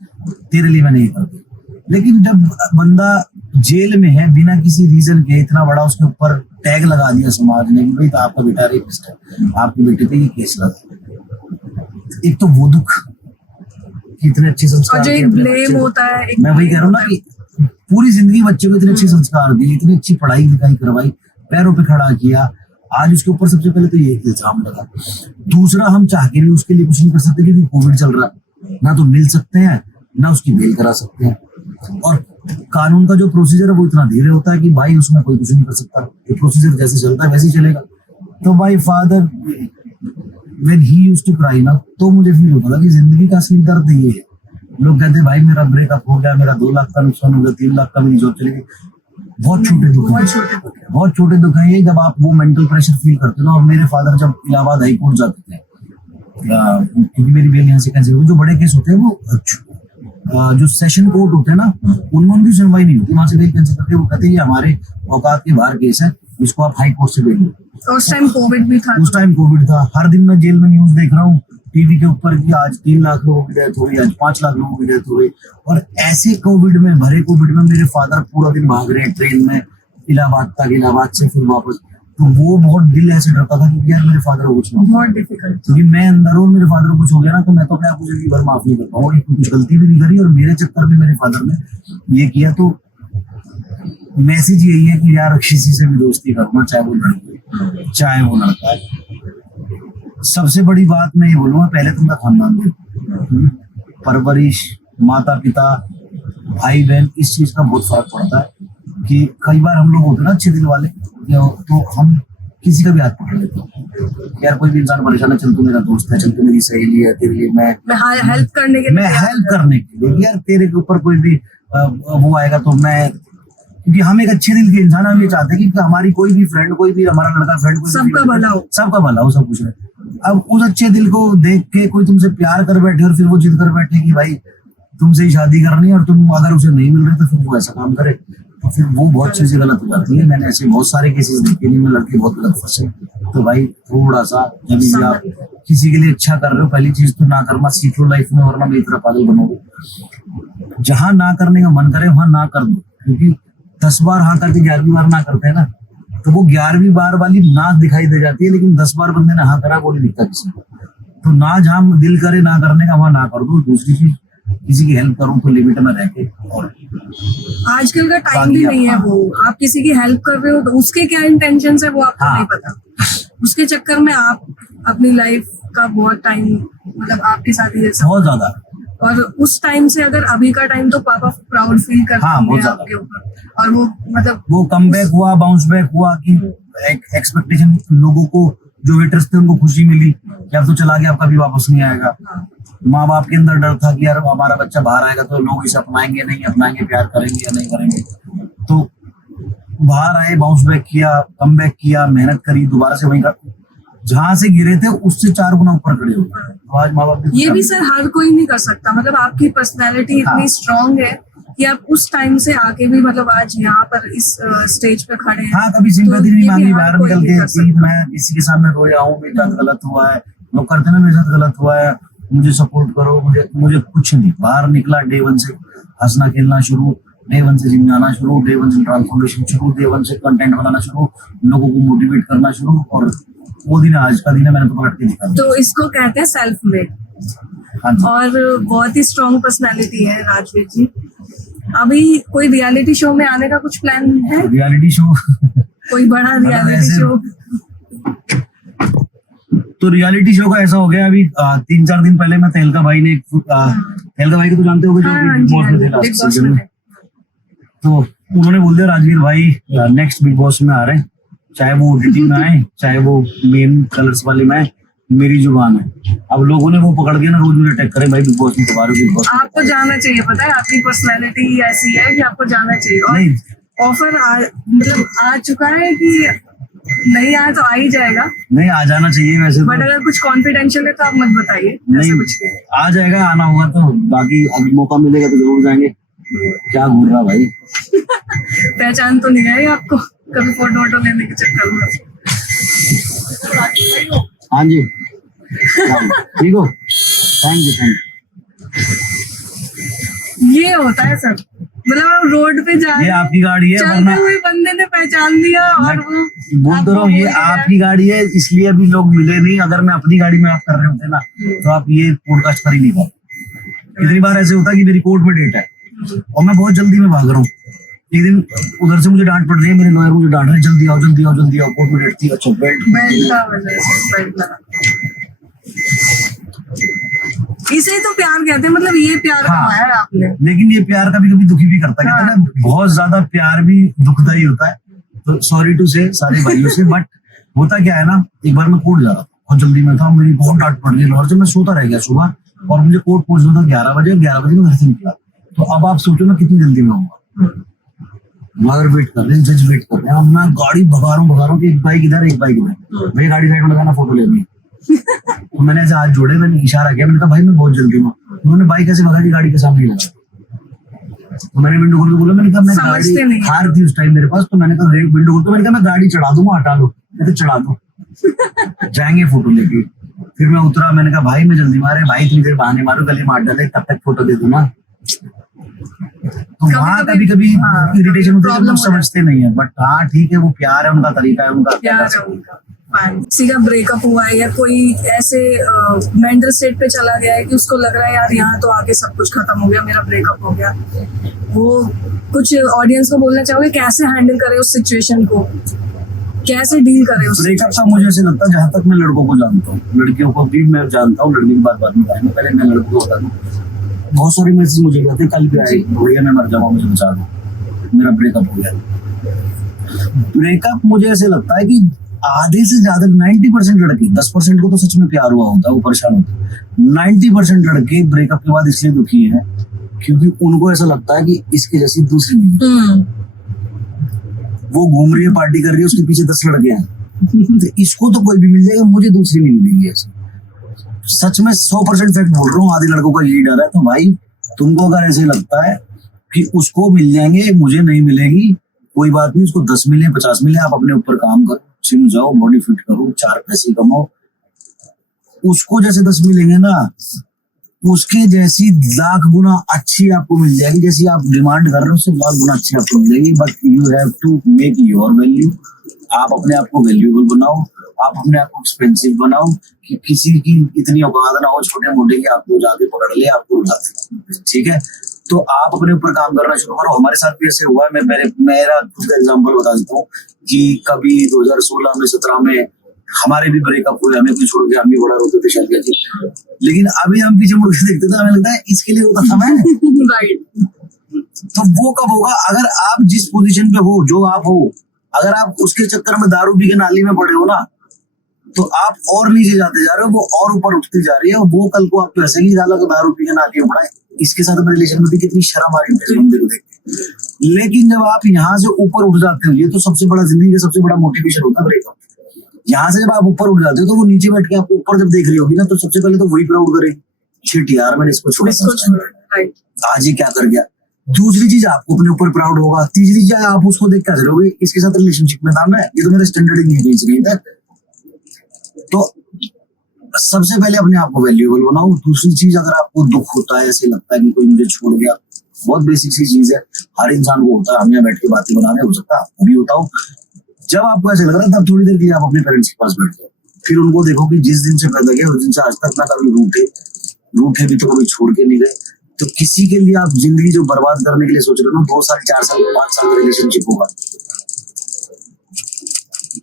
तेरे लिए मैं नहीं करती, लेकिन जब बंदा जेल में है बिना किसी रीजन के, इतना बड़ा उसके ऊपर टैग लगा दिया समाज ने कि भाई तो आपका बेटा रेपिस्ट है, आपके बेटे पे ये केस लगा, एक तो वो दुख कि इतने अच्छे संस्कार, और जो एक ब्लेम होता है, मैं वही कह रहा हूँ ना कि पूरी जिंदगी बच्चे को इतने अच्छे संस्कार दिए, इतनी अच्छी पढ़ाई लिखाई करवाई, पैरों पे खड़ा किया, आज उसके ऊपर सबसे पहले तो ये इल्जाम लगा। दूसरा, हम चाह के भी उसके लिए कुछ नहीं कर सकते क्योंकि कोविड चल रहा है, ना तो मिल सकते हैं ना उसकी बेल करा सकते हैं, और कानून का जो प्रोसीजर है वो इतना धीरे होता है कि भाई उसमें कोई कुछ नहीं कर सकता, ये प्रोसीजर जैसे चलता है वैसे ही चलेगा। तो भाई father when he used to cry ना, तो मुझे फील होता था कि जिंदगी का असली दर्द ये है। लोग कहते भाई मेरा ब्रेकअप हो गया, मेरा 2 लाख का नुकसान हो गया, 3 लाख का मेरी जॉब चली गई, बहुत छोटे दुख हैं, बहुत छोटे दुख हैं ये जब आप वो मेंटल प्रेशर फील करते हो। और मेरे फादर जब इलाहाबाद हाई कोर्ट जाते थे, क्योंकि मेरी बेल यहाँ से कैंसिल हुई, जो बड़े केस होते हैं वो जो सेशन कोर्ट होते हैं ना, उनमें उनकी सुनवाई नहीं होती, वहां से बेल कैंसिल करके वो कहते हैं ये हमारे औकात के बाहर केस है, इसको आप हाई कोर्ट से बेल लो। उस टाइम कोविड था, हर दिन मैं जेल में न्यूज देख रहा हूँ टीवी के ऊपर कि आज 3 लाख लोगों की डेथ हो गई, आज 5 लाख लोगों की डेथ हो गई, और ऐसे भरे कोविड में मेरे फादर पूरा दिन भाग रहे हैं ट्रेन में इलाहाबाद तक, इलाहाबाद से फिर वापस। तो वो बहुत दिल ऐसे डरता था कि यार मेरे फादर को कुछ नहीं, बहुत डिफिकल्ट, क्योंकि मैं अंदर हूँ, मेरे फादर को कुछ हो गया ना तो मैं तो अपने आप को जिंदगी भर माफ नहीं कर पाऊंगा, कुछ गलती भी नहीं करी और मेरे चक्कर में मेरे फादर ने ये किया। तो मैसेज यही है कि यार किसी से भी दोस्ती करना, चाहे वो लड़की चाहे वो लड़का है। सबसे बड़ी बात मैं ये बोलूंगा, पहले तुम खानदान देखो, परवरिश, माता पिता, भाई बहन, इस चीज का बहुत फर्क पड़ता है कि कई बार हम लोग होते हैं ना अच्छे दिल वाले, तो हम किसी का भी हाथ पकड़ लेते हैं, यार कोई भी इंसान परेशान है, चल तू मेरा दोस्त है, चल तू मेरी सहेली है, तेरे लिए मैं हेल्प करने के लिए यार तेरे के ऊपर कोई भी वो आएगा तो मैं, क्योंकि हम एक अच्छे दिल के इंसान, हम ये चाहते हैं कि हमारी कोई भी फ्रेंड, कोई भी हमारा लड़का फ्रेंड, सबका भला हो, सब कुछ है। अब उस अच्छे दिल को देख के कोई तुमसे प्यार कर बैठे और फिर वो जिद कर बैठे कि भाई तुमसे ही शादी करनी है और तुम अगर उसे नहीं मिल रहे तो फिर वो ऐसा काम करे, तो फिर वो बहुत चीजें गलत हो जाती है। मैंने ऐसे बहुत सारे केसेस देखे जिनमें लड़के बहुत गलत फंसे। तो भाई थोड़ा सा जब भी आप किसी के लिए अच्छा कर रहे हो, पहली चीज तो ना करना सीख लो लाइफ में, वरना मेरी तरह पागल बनोगे। जहां ना करने का मन करे वहां ना कर दो, क्योंकि 10 बार हाँ करके 11वीं बार ना करते हैं ना, तो वो 11वीं बार वाली नाच दिखाई दे जाती है, लेकिन 10 बार बंदे ने हाँ करा वो नहीं दिखता किसी को। तो ना जहाँ दिल करे ना करने का वहां ना कर दो। दूसरी चीज, किसी की हेल्प करूँ तो लिमिट में रह के। और आजकल का टाइम भी नहीं है वो, आप किसी की हेल्प कर रहे हो तो उसके क्या इंटेंशन है वो आपको नहीं पता। उसके चक्कर में आप अपनी लाइफ का बहुत टाइम मतलब आपके साथ ही बहुत ज्यादा। और उस टाइम से अगर अभी का टाइम तो पापा प्राउड फील करते हैं आपके ऊपर। और वो मतलब वो कमबैक हुआ, बाउंस बैक हुआ कि एक्सपेक्टेशन लोगों को जो वेटर्स थे उनको खुशी मिली कि अब तो चला गया, अब कभी वापस नहीं आएगा। माँ बाप के अंदर डर था कि यार हमारा बच्चा बाहर आएगा तो लोग इसे अपनाएंगे नहीं अपनाएंगे, प्यार करेंगे या नहीं करेंगे। तो बाहर आए, बाउंस बैक किया, कमबैक किया, मेहनत करी, दोबारा से वहीं जहां से गिरे थे उससे 4 गुना ऊपर खड़े हो गए। तो आज माँ बाप ये भी सर हर कोई नहीं कर सकता। मतलब आपकी पर्सनैलिटी इतनी स्ट्रांग है कि आप उस टाइम से आके भी मतलब आज यहाँ पर इस स्टेज पे खड़े हैं। हाँ, कभी सिंपैथी नहीं मांगी बाहर निकल के कि मैं किसी के सामने रोया हूँ, मेरे साथ गलत हुआ है। लोग करते ना मेरे साथ गलत हुआ है, मुझे सपोर्ट करो। मुझे कुछ नहीं। बाहर निकला, डे 1 से हंसना खेलना शुरू, डे 1 से जिम जाना शुरू, डे 1 से ट्रांसफॉर्मेशन शुरू, डे 1 से कंटेंट बनाना शुरू, लोगों को मोटिवेट करना शुरू। और वो दिन आज का दिन है, मैंने तो पलट के दिखा। तो इसको कहते हैं सेल्फ मेड। और बहुत ही स्ट्रॉन्ग पर्सनालिटी है राजवीर जी। अभी कोई रियलिटी शो में आने का कुछ प्लान है? रियलिटी शो कोई बड़ा रियलिटी शो? तो रियलिटी शो का ऐसा हो गया, अभी 3-4 दिन पहले मैं तहलका भाई ने तहलका भाई को तो जानते होगे, जो बिग बॉस में थे लास्ट सीजन में। तो उन्होंने बोल दिया राजवीर भाई नेक्स्ट बिग बॉस में आ रहे हैं, चाहे वो ओटीटी में आए चाहे वो मेन कलर्स वाले में आए, मेरी जुबान है। अब लोगों ने वो पकड़ के ना रोज मुझे अटैक करे, भाई बिग बॉस में दोबारा बिग बॉस। आपको जाना चाहिए, पता है आपकी पर्सनैलिटी ऐसी है कि आपको जाना चाहिए। और ऑफर मतलब आ चुका है कि नहीं आया तो आ ही जाएगा? नहीं, आ जाना चाहिए वैसे। बट अगर कुछ कॉन्फिडेंशियल है तो आप मत बताइए। नहीं, कुछ आ जाएगा, आना होगा तो। बाकी अगर मौका मिलेगा तो जरूर जाएंगे। क्या घूर रहा भाई? पहचान तो नहीं आई आपको कभी फोटो वोटो लेने के चक्कर में? हाँ जी, ठीक हो, थैंक यू। ये होता है सर, मतलब आप रोड पे जा रहे हैं, ये आपकी गाड़ी है, चलते हुए बंदे ने पहचान लिया और वो बोल तो रहा हूँ ये आपकी गाड़ी है, इसलिए अभी लोग मिले नहीं। अगर मैं अपनी गाड़ी में आप कर रहे होते ना तो आप ये पॉडकास्ट कर ही नहीं पाते। कितनी बार ऐसे होता है कि मेरी कोर्ट में डेट है और मैं बहुत जल्दी में भाग रहा हूँ। एक दिन उधर से मुझे डांट पड़ रही है, मेरे लॉयर मुझे डांट रहे, जल्दी आओ जल्दी आओ जल्दी आओ, कोर्ट में डेट थी। अच्छा, बेल्ट इसे तो प्यार कहते हैं, मतलब ये प्यार कमाया है आपने। लेकिन ये प्यार कभी कभी दुखी भी करता है। कहते हैं ना, बहुत ज्यादा प्यार भी दुखदाई होता है। तो सॉरी टू से सारे भाइयों से। बट होता क्या है ना, एक बार मैं कोर्ट जा रहा था, बहुत जल्दी में था, मेरी बहुत डांट पड़ रही है लॉयर से। मैं सोता रह गया सुबह और मुझे कोर्ट पहुंचना था 11 बजे। 11 बजे मैं घर से निकला। तो अब आप सोचो मैं कितनी जल्दी में आऊंगा। लॉयर वेट कर रहे हैं, जज वेट कर रहे हैं, अब मैं गाड़ी भगा रहा हूँ कि एक बाइक इधर एक बाइक इधर, भाई गाड़ी साइड में लगाना, फोटो लेनी। तो मैंने ऐसे हाथ जोड़े, मैंने इशारा किया, मैंने कहा भाई मैं बहुत जल्दी हूँ। उन्होंने बाइक ऐसे भगा दी, गाड़ी के सामने लगा। तो मैंने विंडो खोल के बोला, मैंने कहा मैं गाड़ी कार थी उस टाइम मेरे पास, तो मैंने कहा विंडो खोल, तो मैंने कहा मैं गाड़ी चढ़ा दूंगा, हटा लो। मैं तो चढ़ा दो, जाएंगे फोटो लेके। फिर मैं उतरा, मैंने कहा भाई मैं जल्दी मारे, भाई इतनी देर बहाने मारो, गले मार डाले, तब तक फोटो दे दो ना। तो वहाँ कभी कभी इरिटेशन होती है, लोग समझते नहीं है। बट हाँ ठीक है, वो प्यार है, उनका तरीका है, उनका प्यार है उनका। किसी का ब्रेकअप हुआ है या कोई ऐसे मेंटल स्टेट पे चला गया है कि उसको लग रहा है यार यहाँ तो आके सब कुछ खत्म हो गया, मेरा ब्रेकअप हो गया, वो कुछ ऑडियंस को बोलना चाहोगे कैसे हैंडल करे उस सिचुएशन को, कैसे डील करे उस ब्रेकअप का? मुझे ऐसे लगता है, जहाँ तक मैं लड़कों को जानता हूँ, लड़कियों को भी मैं जानता हूँ, लड़की की बात में आएंगे, पहले मैं लड़कों को बता दूँ। बहुत सारे मैसेज मुझे कहते हैं, कल भी आए, भैया मैं मर जाऊंगा, मुझे बचा दो, मेरा ब्रेकअप हो गया। ब्रेकअप मुझे ऐसे लगता है कि आधे से ज्यादा 90% लड़के, 10% को तो सच में प्यार हुआ होता है, वो परेशान होते हैं। 90% लड़के ब्रेकअप के बाद इसलिए दुखी हैं क्योंकि उनको ऐसा लगता है कि इसके जैसी दूसरी नहीं। वो घूम रही है, पार्टी कर रही है, उसके पीछे 10 लड़के हैं, तो इसको तो कोई भी मिल जाएगा, मुझे दूसरी नहीं मिलेगी। ऐसे सच में 100% फैक्ट बोल रहा हूँ, आधे लड़कों का यही डर है। तो भाई तुमको अगर ऐसे लगता है कि उसको मिल जाएंगे, मुझे नहीं मिलेगी, कोई बात नहीं, उसको 10 मिले 50 मिले, आप अपने ऊपर काम करो, जिम जाओ, बॉडी फिट करो, 4 पैसे कमाओ। उसको जैसे 10 मिलेंगे ना, उसके जैसी लाख गुना अच्छी आपको मिल जाएगी, जैसी आप डिमांड कर रहे हो उससे लाख गुना अच्छी आपको मिल जाएगी। But you have to make your value. आप अपने आप को वैल्यूएबल बनाओ, आप अपने आप को एक्सपेंसिव बनाओ कि किसी की इतनी औकात ना हो छोटे मोटे की आपको जाके पकड़ ले, आपको उठा दे। ठीक है, तो आप अपने ऊपर काम करना शुरू करो। हमारे साथ भी ऐसे हुआ है। मैं मेरा खुद का एग्जाम्पल बता देता हूँ कि कभी 2016 में 17 में हमारे भी ब्रेकअप हुए, हमें भी छोड़ के हम भी बड़ा रोते थे शायद जी। लेकिन अभी हम पीछे मुड़ के देखते थे, हमें लगता है इसके लिए रोता था मैं। राइट। तो वो कब होगा? अगर आप जिस पोजीशन पे हो, जो आप हो, अगर आप उसके चक्कर में दारू पी के नाली में पड़े हो ना, तो आप और नीचे जाते जा रहे हो, वो और ऊपर उठती जा रही है। वो कल को आपको ऐसे ही डाला तो दारू पी के नाली में पड़ा है। इसके साथ अपने रिलेशन में भी कितनी शर्म आ रही है बंदे को देख के। लेकिन जब आप यहाँ से ऊपर उठ जाते हो, ये तो सबसे बड़ा जिंदगी का सबसे बड़ा मोटिवेशन होता है ब्रेकअप। यहाँ से जब आप ऊपर उठ जाते हो तो वो नीचे बैठ के आपको ऊपर जब देख रही होगी ना, तो सबसे पहले तो वही प्राउड करेगी, शिट यार मैंने इसको छोड़ा, आज ये क्या कर गया। दूसरी चीज आपको अपने ऊपर प्राउड होगा। तीसरी चीज आप उसको देख क्या करोगे, इसके साथ रिलेशनशिप में नाम है, ये तो मेरा स्टैंडर्ड नहीं बेच रही है। तो सबसे पहले अपने आप को वैल्यूएबल बनाओ। दूसरी चीज, अगर आपको दुख होता है, ऐसे लगता है कि कोई मुझे छोड़ गया, बहुत बेसिक सी चीज है, हर इंसान को होता है। हम यहाँ बैठ के बातें बना रहे, हो सकता है आपको भी होता हो। जब आपको ऐसे लग रहा है तब थोड़ी देर के लिए आप अपने पेरेंट्स के पास बैठ जाओ, फिर उनको देखो कि जिस दिन से पैदा किया उस दिन से आज तक ना कभी रूठे भी तो कभी छोड़ के नहीं गए। तो किसी के लिए आप जिंदगी जो बर्बाद करने के लिए सोच रहे हो, 2 साल 4 साल 5 साल का रिलेशनशिप होगा,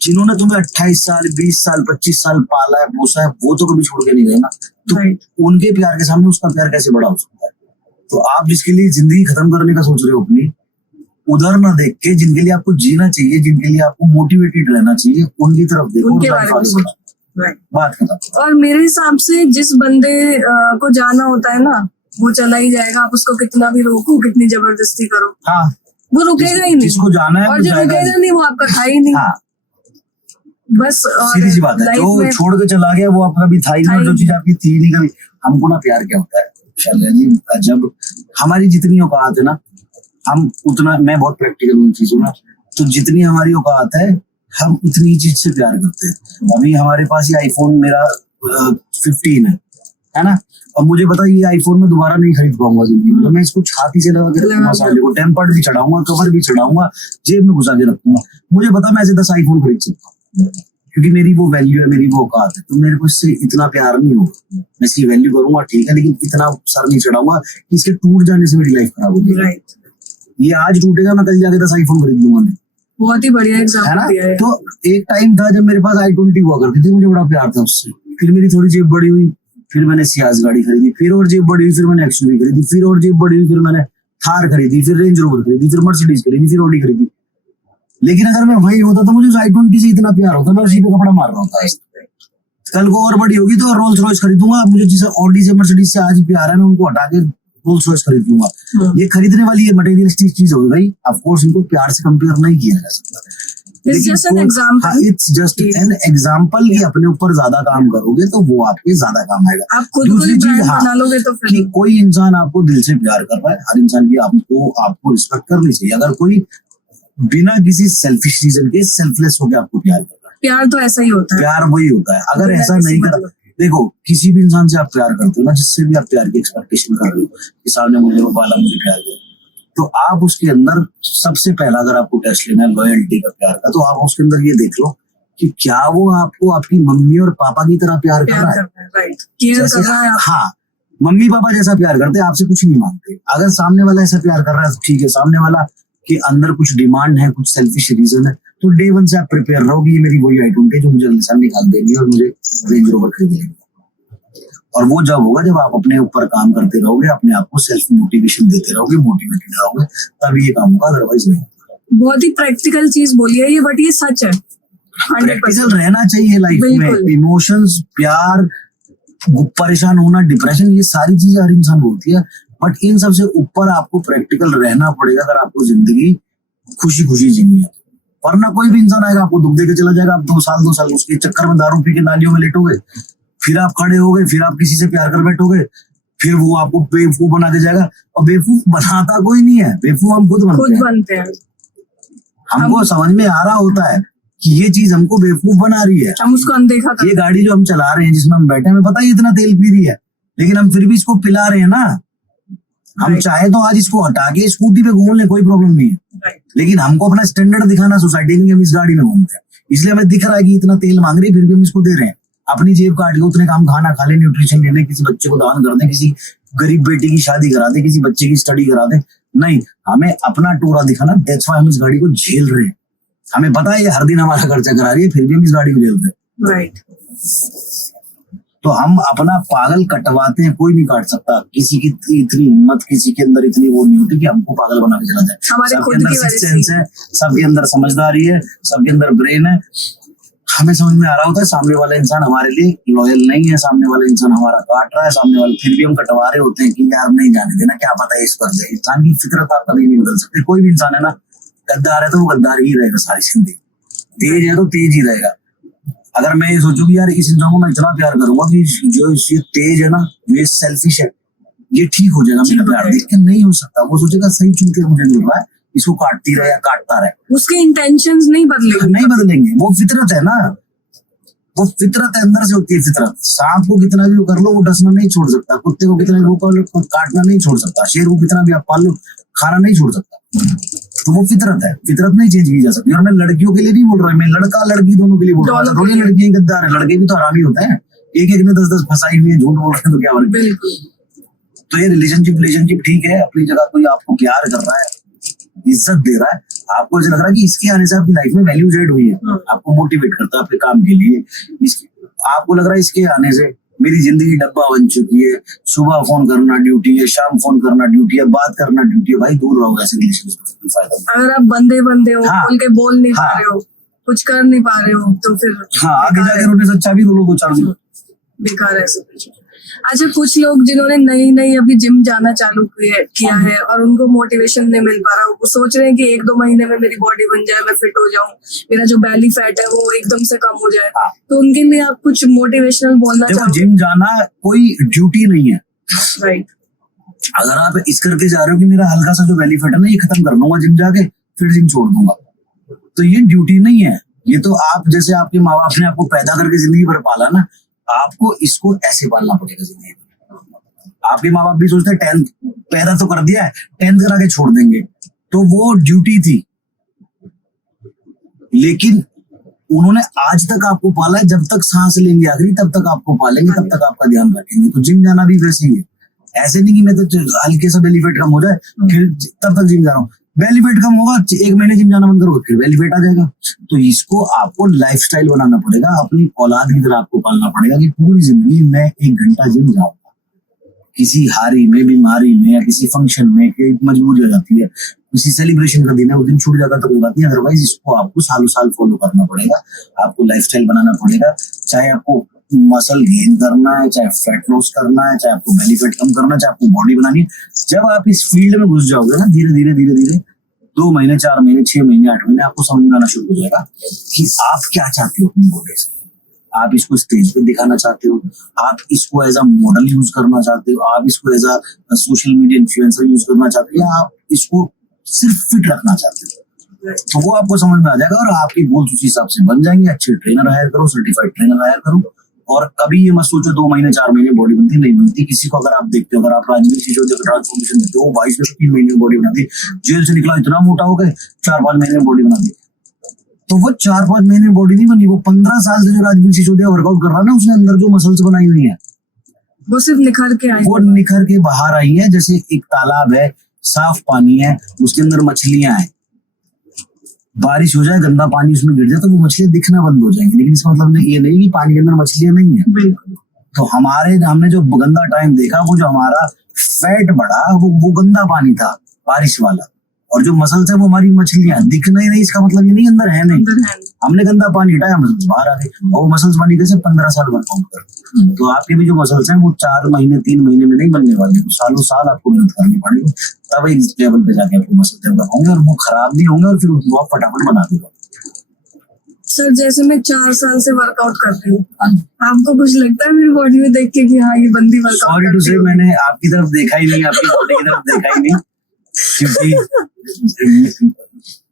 जिन्होंने तुम्हें 28 साल 20 साल 25 साल पाला है पोसा है, वो तो कभी छोड़ के नहीं गए ना। तो उनके प्यार के सामने उसका प्यार कैसे बड़ा हो सकता है? तो आप जिसके लिए जिंदगी खत्म करने का सोच रहे हो अपनी, उधर ना देख के जिनके लिए आपको जीना चाहिए, जिनके लिए आपको मोटिवेटेड रहना चाहिए, उनकी तरफ देखो, उनके बारे में बात खत्म। और मेरे हिसाब से जिस बंदे को जाना होता है ना, वो चला ही जाएगा। आप उसको कितना भी रोको, कितनी जबरदस्ती करो, हाँ, वो रुकेगा ही नहीं। जिसको जाना है, और जो रुकेगा नहीं वो आपका था ही नहीं। हाँ, बस सीधी सी बात है, जो छोड़ के चला गया वो आपका भी था ही नहीं, जो चीज आपकी थी नहीं कभी। हमको ना प्यार क्या होता है शैल्या जी, जब हमारी जितनी औकात है ना, हम उतना, मैं बहुत प्रैक्टिकल हूँ चीजों में, तो जितनी हमारी औकात है हम उतनी चीज से प्यार करते हैं। अभी हमारे पास ये आईफोन मेरा 15 है ना, और मुझे पता है ये आईफोन में दोबारा नहीं खरीद पाऊंगा जिंदगी में, तो मैं इसको छाती से लगा के रखूंगा, साले को टेम्पर्ड भी चढ़ाऊंगा, कवर भी चढ़ाऊंगा, जेब में घुसा के रखूंगा। मुझे पता मैं ऐसे 10 आईफोन खरीद सकता हूँ, क्योंकि मेरी वो वैल्यू है, मेरी वो औकात है। तो मेरे को इससे इतना प्यार नहीं होगा। मैं इसकी वैल्यू करूंगा ठीक है, लेकिन इतना सर नहीं चढ़ाऊंगा कि इसके टूट जाने से मेरी लाइफ खराब हो जाएगी। ये आज टूटेगा, मैं कल जाके 10 आईफोन खरीद लूंगा। मैं बहुत ही बढ़िया एग्जाम्पल दिया है। तो एक टाइम था जब मेरे पास i20 हुआ करती थी, मुझे बड़ा प्यार था उससे। फिर मेरी थोड़ी जेब बड़ी हुई, फिर मैंने सियाज गाड़ी खरीदी, फिर और जेब बड़ी हुई, फिर मैंने एक्सयूवी खरीदी, फिर और जेब बड़ी हुई, फिर मैंने थार खरीदी, फिर रेंज रोवर खरीदी, फिर मर्सिडीज खरीदी, फिर ऑडी खरीदी। लेकिन अगर मैं वही होता तो मुझे उस i20 से इतना प्यार होता, मैं उसी पे कपड़ा मार रहा होता। कल को और बड़ी होगी तो रोल्स रॉयस खरीदूंगा। मुझे जिसे ऑडी से मर्सिडीज से आज प्यार है, मैं उनको हटा के रोल्स रॉयस खरीद लूंगा। ये खरीदने वाली ये मटेरियलिस्टिक चीज हो गई। ऑफ कोर्स इनको प्यार से कंपेयर नहीं किया जा सकता। It's just an example. It's just an example कि अपने ऊपर ज्यादा काम करोगे तो वो आपके ज्यादा काम आएगा। आप खुद को ही ब्रांड बना लोगे तो फिर कोई इंसान आपको दिल से प्यार कर रहा है, हर इंसान की आपको रिस्पेक्ट करनी चाहिए। अगर कोई बिना किसी सेल्फिश रीजन के सेल्फलेस होकर आपको प्यार कर रहा है, प्यार तो ऐसा ही होता है। प्यार वही होता है। अगर ऐसा नहीं कर, देखो किसी भी इंसान से आप प्यार करते हो ना, जिससे भी आप प्यार की एक्सपेक्टेशन कर रहे हो कि सामने मुझे वो वाला मुझे प्यार करे, तो आप उसके अंदर सबसे पहला, अगर आपको टेस्ट लेना है लॉयल्टी का, प्यार का, तो आप उसके अंदर ये देख लो कि क्या वो आपको आपकी मम्मी और पापा की तरह प्यार कर रहा है। राइट, केयर कर रहा है। हाँ, मम्मी पापा जैसा प्यार करते हैं, आपसे कुछ नहीं मांगते। अगर सामने वाला ऐसा प्यार कर रहा है ठीक है, सामने वाला के अंदर कुछ डिमांड है, कुछ सेल्फिश रीजन है, तो डे 1 से आप प्रिपेयर रहो कि ये मेरी वही i20 जो मुझे अगले साल निकाल देगी और मुझे रेंज रोवर खरीद लेगी। और वो जब होगा जब आप अपने ऊपर काम करते रहोगे, अपने आप को सेल्फ मोटिवेशन देते रहोगे, मोटिवेटेड रहोगे, तभी ये काम होगा, अदरवाइज नहीं। बहुत ही प्रैक्टिकल चीज बोली है ये, बट ये सच है। प्रैक्टिकल रहना चाहिए लाइफ में। इमोशंस, प्यार, परेशान होना, डिप्रेशन, ये सारी चीजें हर इंसान होती है, बट इन सबसे ऊपर आपको प्रैक्टिकल रहना पड़ेगा अगर आपको जिंदगी खुशी खुशी जीनी है। वरना कोई भी इंसान आएगा आपको दुख देके चला जाएगा। आप 2 साल उसके चक्कर में दारू पी के नालियों में लेटोगे, फिर आप खड़े हो गए, फिर आप किसी से प्यार कर बैठोगे, फिर वो आपको बेवकूफ बना के जाएगा। और बेवकूफ बनाता कोई नहीं है, बेवकूफ हम खुद बनते हैं। हमको समझ में आ रहा होता है कि ये चीज हमको बेवकूफ बना रही है, हम उसको अनदेखा करते हैं। ये गाड़ी जो हम चला रहे हैं, जिसमें हम बैठे हैं, हमें पता है इतना तेल पी रही है, लेकिन हम फिर भी इसको पिला रहे हैं ना। हम Right. चाहे तो आज इसको हटा के स्कूटी पे घूम ले, कोई प्रॉब्लम नहीं है, Right. लेकिन हमको अपना स्टैंडर्ड दिखाना सोसाइटी में, हम इस गाड़ी में घूमते हैं, इसलिए हमें दिख रहा है कि इतना तेल मांग रही है, फिर भी हम इसको दे रहे हैं। अपनी जेब काट के उतने काम, खाना खा ले, न्यूट्रिशन ले ले, किसी बच्चे को दान कर दे, किसी गरीब बेटी की शादी करा दे, किसी बच्चे की स्टडी करा दे। नहीं, हमें अपना टोरा दिखाना, दैट्स व्हाई हम इस गाड़ी को झेल रहे हैं। हमें पता है ये हर दिन हमारा खर्चा करा रही है, फिर भी हम इस गाड़ी को झेल रहे हैं। Right. तो हम अपना पागल कटवाते हैं, कोई नहीं काट सकता। किसी की इतनी हिम्मत, किसी के अंदर इतनी वो नहीं होती कि हमको पागल बना के चला जाए। हमारे सबके खुद अंदर की वजह सिक्स से। सेंस है, सबके अंदर समझदारी है, सबके अंदर ब्रेन है। हमें समझ में आ रहा होता है सामने वाला इंसान हमारे लिए लॉयल नहीं है, सामने वाला इंसान हमारा काट रहा है, सामने वाले, फिर भी हम कटवा रहे होते हैं कि यार नहीं जाने देना, क्या पता है इसको। इंसान की फितरत आप कभी नहीं बदल सकते। कोई भी इंसान है ना, गद्दार है तो वो गद्दार ही रहेगा सारी जिंदगी, तेज है तो तेज ही रहेगा। अगर मैं ये सोचूं कि यार इस इंसान को मैं इतना प्यार करूंगा कि जो ये तेज है ना, जो ये सेल्फिश है, ये ठीक हो जाएगा मेरा प्यार देख के, नहीं हो सकता। वो सोचेगा सही चुनके मुझे मिल रहा है, इसको काटती रहे या काटता रहे, उसके इंटेंशंस नहीं बदलेंगे। नहीं बदलेंगे। वो फितरत है ना, वो फितरत है, अंदर से होती है फितरत। सांप को कितना भी वो कर लो, वो डसना नहीं छोड़ सकता। कुत्ते को कितना भी वो कर लो, काटना नहीं छोड़ सकता। शेर को कितना भी आप पाल लो, खाना नहीं छोड़ सकता। तो वो फितरत है, फितरत नहीं चेंज की जा सकती। और मैं लड़कियों के लिए नहीं बोल रहा, मैं लड़का लड़की दोनों के लिए बोल रहा हूँ। थोड़ी लड़कियां गद्दार है, लड़के भी तो हरामी होते हैं। एक एक ने 10-10 फंसाई हुई है, झूठ बोल रहे हैं तो क्या फर्क। बिल्कुल। तो ये रिलेशनशिप ठीक है अपनी जगह। कोई आपको प्यार कर रहा है, इज्जत दे रहा है, आपको ऐसा लग रहा है कि इसके आने से आपकी लाइफ में वैल्यूज ऐड हुई है, आपको मोटिवेट करता है आपके काम के लिए। आपको लग रहा है इसके आने से मेरी जिंदगी डब्बा बन चुकी है, सुबह फोन करना ड्यूटी है, शाम फोन करना ड्यूटी है, बात करना ड्यूटी है। भाई दूर रहो ऐसे रिलेशनशिप। अगर आप बंदे हो, हाँ। बोल के बोल नहीं पा हाँ। रहे हो, कुछ कर नहीं पा रहे हो, तो फिर हाँ, आगे जाके रोने से अच्छा भी रो लो 2-4 दिन। बेकार है सब कुछ। अच्छा, कुछ लोग जिन्होंने नई अभी जिम जाना चालू किया है और उनको मोटिवेशन नहीं मिल पा रहा, वो सोच रहे हैं कि 1-2 महीने में मेरी बॉडी बन जाए, मैं फिट हो जाऊं, मेरा जो बैली फैट है वो एकदम से कम हो जाए। तो उनके लिए आप कुछ मोटिवेशनल बोलना देखो, चाहोगे? जिम जाना कोई ड्यूटी नहीं है। राइट। अगर आप इस करके जा रहे हो कि मेरा हल्का सा जो बैली फैट है ना, ये खत्म कर लूंगा जिम जाके, फिर जिम छोड़ दूंगा, तो ये ड्यूटी नहीं है। ये तो आप, जैसे आपके माँ बाप ने आपको पैदा करके जिंदगी भर पाला ना, आपको इसको ऐसे पालना पड़ेगा जिंदगी भर। आपके माँ बाप भी सोचते हैं 10th पैदा तो कर दिया है, 10th करा के छोड़ देंगे, तो वो ड्यूटी थी। लेकिन उन्होंने आज तक आपको पाला है, जब तक सांस लेंगे आखिरी तब तक आपको पालेंगे, तब तक आपका ध्यान रखेंगे। तो जिम जाना भी वैसे ही है। ऐसे नहीं कि मैं तो हल्के सा बेली फैट कम हो जाए फिर तब तक जिम जा रहा हूँ। बेली फैट कम होगा, 1 महीने जिम जाना बंद करोगे, फिर बेली फैट आ जाएगा। तो इसको आपको लाइफस्टाइल बनाना पड़ेगा, अपनी औलाद की तरह आपको पालना पड़ेगा कि पूरी जिंदगी मैं 1 घंटा जिम जाऊंगा। किसी हारी में, बीमारी में, या किसी फंक्शन में मजबूरी हो जाती है, किसी सेलिब्रेशन का दिन है, वो दिन छूट जाता तो कोई बात नहीं। अदरवाइज इसको आपको सालों साल फॉलो करना पड़ेगा, आपको लाइफस्टाइल बनाना पड़ेगा। चाहे आपको मसल गेन करना है, चाहे फैट लॉस करना है, चाहे आपको बेली फैट कम करना है, चाहे आपको बॉडी बनानी है। जब आप इस फील्ड में घुस जाओगे ना, धीरे धीरे 2 महीने, 4 महीने, 6 महीने, 8 महीने, आपको समझ में आना शुरू हो जाएगा कि आप क्या चाहते हो अपनी बॉडी से। आप इसको स्टेज पे दिखाना चाहते हो, आप इसको एज अ मॉडल यूज करना चाहते हो, आप इसको as a social media influencer use करना चाहते हो, या आप इसको सिर्फ फिट रखना चाहते हो। तो वो आपको समझ में आ जाएगा और आपके गोल्स उसी हिसाब से बन जाएंगे। अच्छे ट्रेनर हायर करो, सर्टिफाइड ट्रेनर हायर करो। और कभी ये मत सोचो 2 महीने 4 महीने बॉडी बनती, नहीं बनती। किसी को अगर आप देखते हो, अगर आप राजवीर सिसोदिया का ट्रांसफॉर्मेशन देखते हो, 22 से 3 महीने में बॉडी बनाती, जेल से निकला इतना मोटा हो गए, 4-5 महीने में बॉडी बना दी। तो वो 4-5 महीने में बॉडी नहीं बनी, वो 15 साल से जो राजवीर सिसोदिया वर्कआउट कर रहा है ना, उसने अंदर जो मसल्स बनाई हुई है वो सिर्फ निखर के आई, वो निखर के बाहर आई है। जैसे एक तालाब है, साफ पानी है, उसके अंदर मछलियां हैं, बारिश हो जाए, गंदा पानी उसमें गिर जाए तो वो मछलियां दिखना बंद हो जाएंगी। लेकिन इसका मतलब ये नहीं कि पानी के अंदर मछलियां नहीं है। बिल्कुल। तो हमने जो गंदा टाइम देखा, वो जो हमारा फैट बढ़ा, वो गंदा पानी था, बारिश वाला। और जो मसल्स है वो हमारी मछलियां, दिखना ही नहीं, इसका मतलब ये नहीं अंदर है नहीं। हमने गंदा पानी हटाया, मसल्स बाहर आ गए, और वो मसल्स बनी कैसे? 15 साल वर्कआउट कर। तो आपके भी जो मसल्स हैं वो 4 महीने 3 महीने में नहीं बनने वाले, सालों साल आपको मेहनत करनी पड़ेगी, तब एक लेवल पे जाके आपको मसल डेवलप होंगे और वो खराब नहीं होंगे, और फिर उसको आप फटाफट बना देगा। सर, जैसे मैं 4 साल से वर्कआउट कर रही हूँ, आपको कुछ लगता है मेरी बॉडी में देख के कि हाँ ये बंदी वर्कआउट? सॉरी टू से, मैंने आपकी तरफ देखा ही नहीं, आपकी बॉडी की तरफ देखा ही नहीं, क्योंकि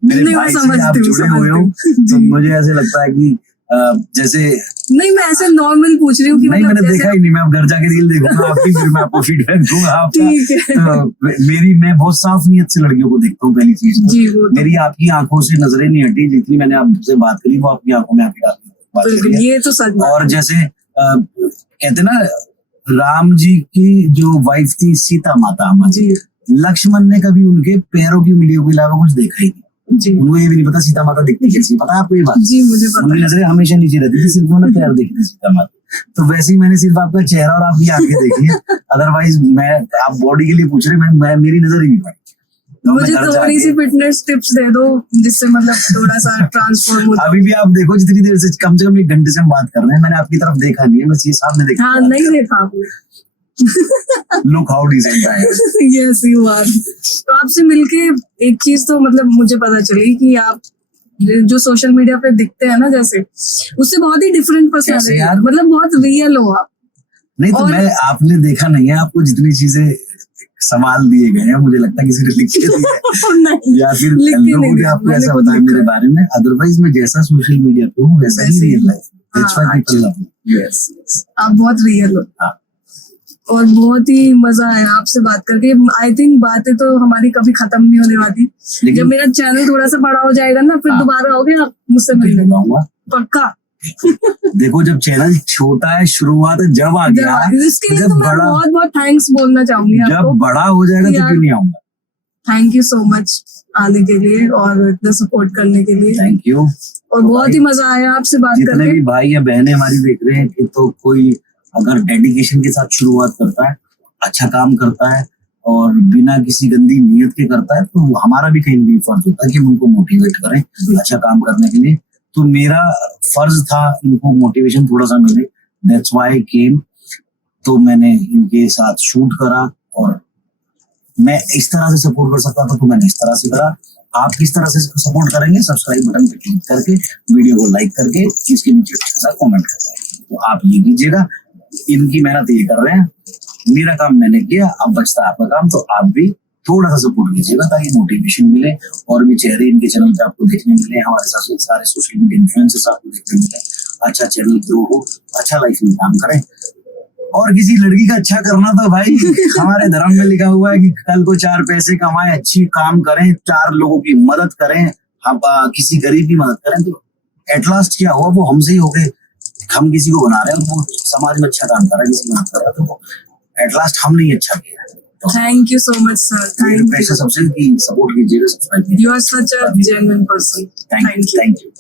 मेरे भाई से आप जुड़े हुए हो, तो मुझे ऐसे लगता है कि जैसे नहीं, मैं ऐसे नॉर्मल पूछ रही हूँ कि नहीं, मतलब मैंने जैसे- देखा ही नहीं, मैं अब घर जाके रील देखूंगा आपकी, फिर मैं आपको फीडबैक दूंगा आपका। ठीक है। मैं बहुत साफ नीयत से लड़कियों को देखता हूँ, पहली चीज तो। जी, वो तो मेरी आपकी आंखों से नजरें नहीं हटी, जितनी मैंने आपसे बात करी वो आपकी आंखों में आके डाली बात बिल्कुल, करी है। ये तो सच बात और है। जैसे कहते ना, राम जी की जो वाइफ थी सीता माता हमारी, जी लक्ष्मण ने कभी उनके पैरों की उंगलियों के अलावा कुछ देखा ही नहीं। जी उनको ये भी नहीं पता सीता माता दिखती कैसी, पता है आपको ये बात? जी, मुझे पता उनकी है। नजरें हमेशा नीचे रहती थी, सिर्फ उन्होंने पैर देखे थे सीता माता। तो वैसे ही मैंने सिर्फ आपका चेहरा और आपकी आंखें देखी है, अदरवाइज मैं, आप बॉडी के लिए पूछ रहे, मैं मेरी नजर ही नहीं पड़ी। तो मैं मुझे घर थोड़ी सी जाके, फिटनेस टिप्स दे दो जिससे मतलब थोड़ा सा ट्रांसफॉर्म हो। अभी भी आप देखो, जितनी देर से, कम 1 घंटे से हम बात कर रहे हैं, मैंने आपकी तरफ देखा नहीं है, बस ये सामने देखा। हाँ, नहीं देखा आपने। Look how decent I am. Yes you are. तो आपसे मिलके एक चीज तो मतलब मुझे पता चली कि आप जो सोशल मीडिया पे दिखते हैं ना, जैसे उससे बहुत ही डिफरेंट पर्सनालिटी यार? मतलब बहुत रियल हो आप। नहीं तो और- मैं, आपने देखा नहीं है, आपको जितनी चीजें सवाल दिए गए हैं, मुझे लगता है किसी ने लिख के दिए नहीं, या फिर लिख के नहीं लोगों ने दिया, आपको मैंने ऐसा खुद बताया लिखा। मेरे बारे में। अदरवाइज मैं जैसा सोशल मीडिया पे हूँ वैसा ही वैसे ही। Real life. That's why people love me. Yes, आप बहुत रियल हो। हाँ। और बहुत ही मजा आया आपसे बात करके। आई थिंक बातें तो हमारी कभी खत्म नहीं होने वाली। लेकिन- जब मेरा चैनल थोड़ा सा बड़ा हो जाएगा ना, फिर हाँ। दोबारा आओगे आप मुझसे बिल्कुल मिलने, आऊंगा। पक्का। देखो, जब चैनल छोटा है, शुरुआत जब आ गया, इसके लिए जब तो मैं बड़ा, बहुत बहुत थैंक्स बोलना चाहूंगी जब आपको। बड़ा हो जाएगा तो यार, क्यों नहीं आऊंगा। थैंक यू सो मच आने के लिए और इतना सपोर्ट करने के लिए। Thank you. और बहुत ही मजा आया आपसे बात जितने करके। भी भाई या बहनें हमारी देख रहे हैं, कि तो कोई अगर डेडिकेशन के साथ शुरुआत करता है, अच्छा काम करता है और बिना किसी गंदी नीयत के करता है, तो हमारा भी कहीं ना कहीं फर्ज होता है कि हम उनको मोटिवेट करें अच्छा काम करने के लिए। तो मेरा फर्ज था इनको मोटिवेशन थोड़ा सा मिले, दैट्स व्हाई आई केम। तो मैंने इनके साथ शूट करा, और मैं इस तरह से सपोर्ट कर सकता था तो मैंने इस तरह से करा। आप किस तरह से सपोर्ट करेंगे? सब्सक्राइब बटन पे क्लिक करके, वीडियो को लाइक करके, इसके नीचे अच्छा सा कमेंट करके, तो आप ये कीजिएगा। इनकी मेहनत ये कर रहे हैं, मेरा काम मैंने किया, अब बचता है आपका काम। तो आप भी थोड़ा सा सपोर्ट कीजिएगा ताकि मोटिवेशन मिले, और भी चेहरे इनके चैनल पे आपको देखने मिले, हमारे साथ सारे सोशल मीडिया इन्फ्लुएंसर्स आपको देखने मिले। अच्छा चैनल ग्रो हो, अच्छा लाइफ में काम करें। और किसी लड़की का अच्छा करना तो भाई हमारे धर्म में लिखा हुआ है कि कल को 4 पैसे कमाएं, अच्छी काम करें, 4 लोगों की मदद करें, हम किसी गरीब की मदद करें। तो एट लास्ट क्या हुआ, वो हमसे ही हो गए। हम किसी को बना रहे हैं, वो समाज में अच्छा काम कर रहा है, किसी की मदद कर रहा है, तो एट लास्ट हमने ही अच्छा किया है। Thank you so much sir. Thank सबसे सबसे सपोर्ट कीजिएगा, सब्सक्राइब कीजिएगा। You are such a genuine person. Thank you.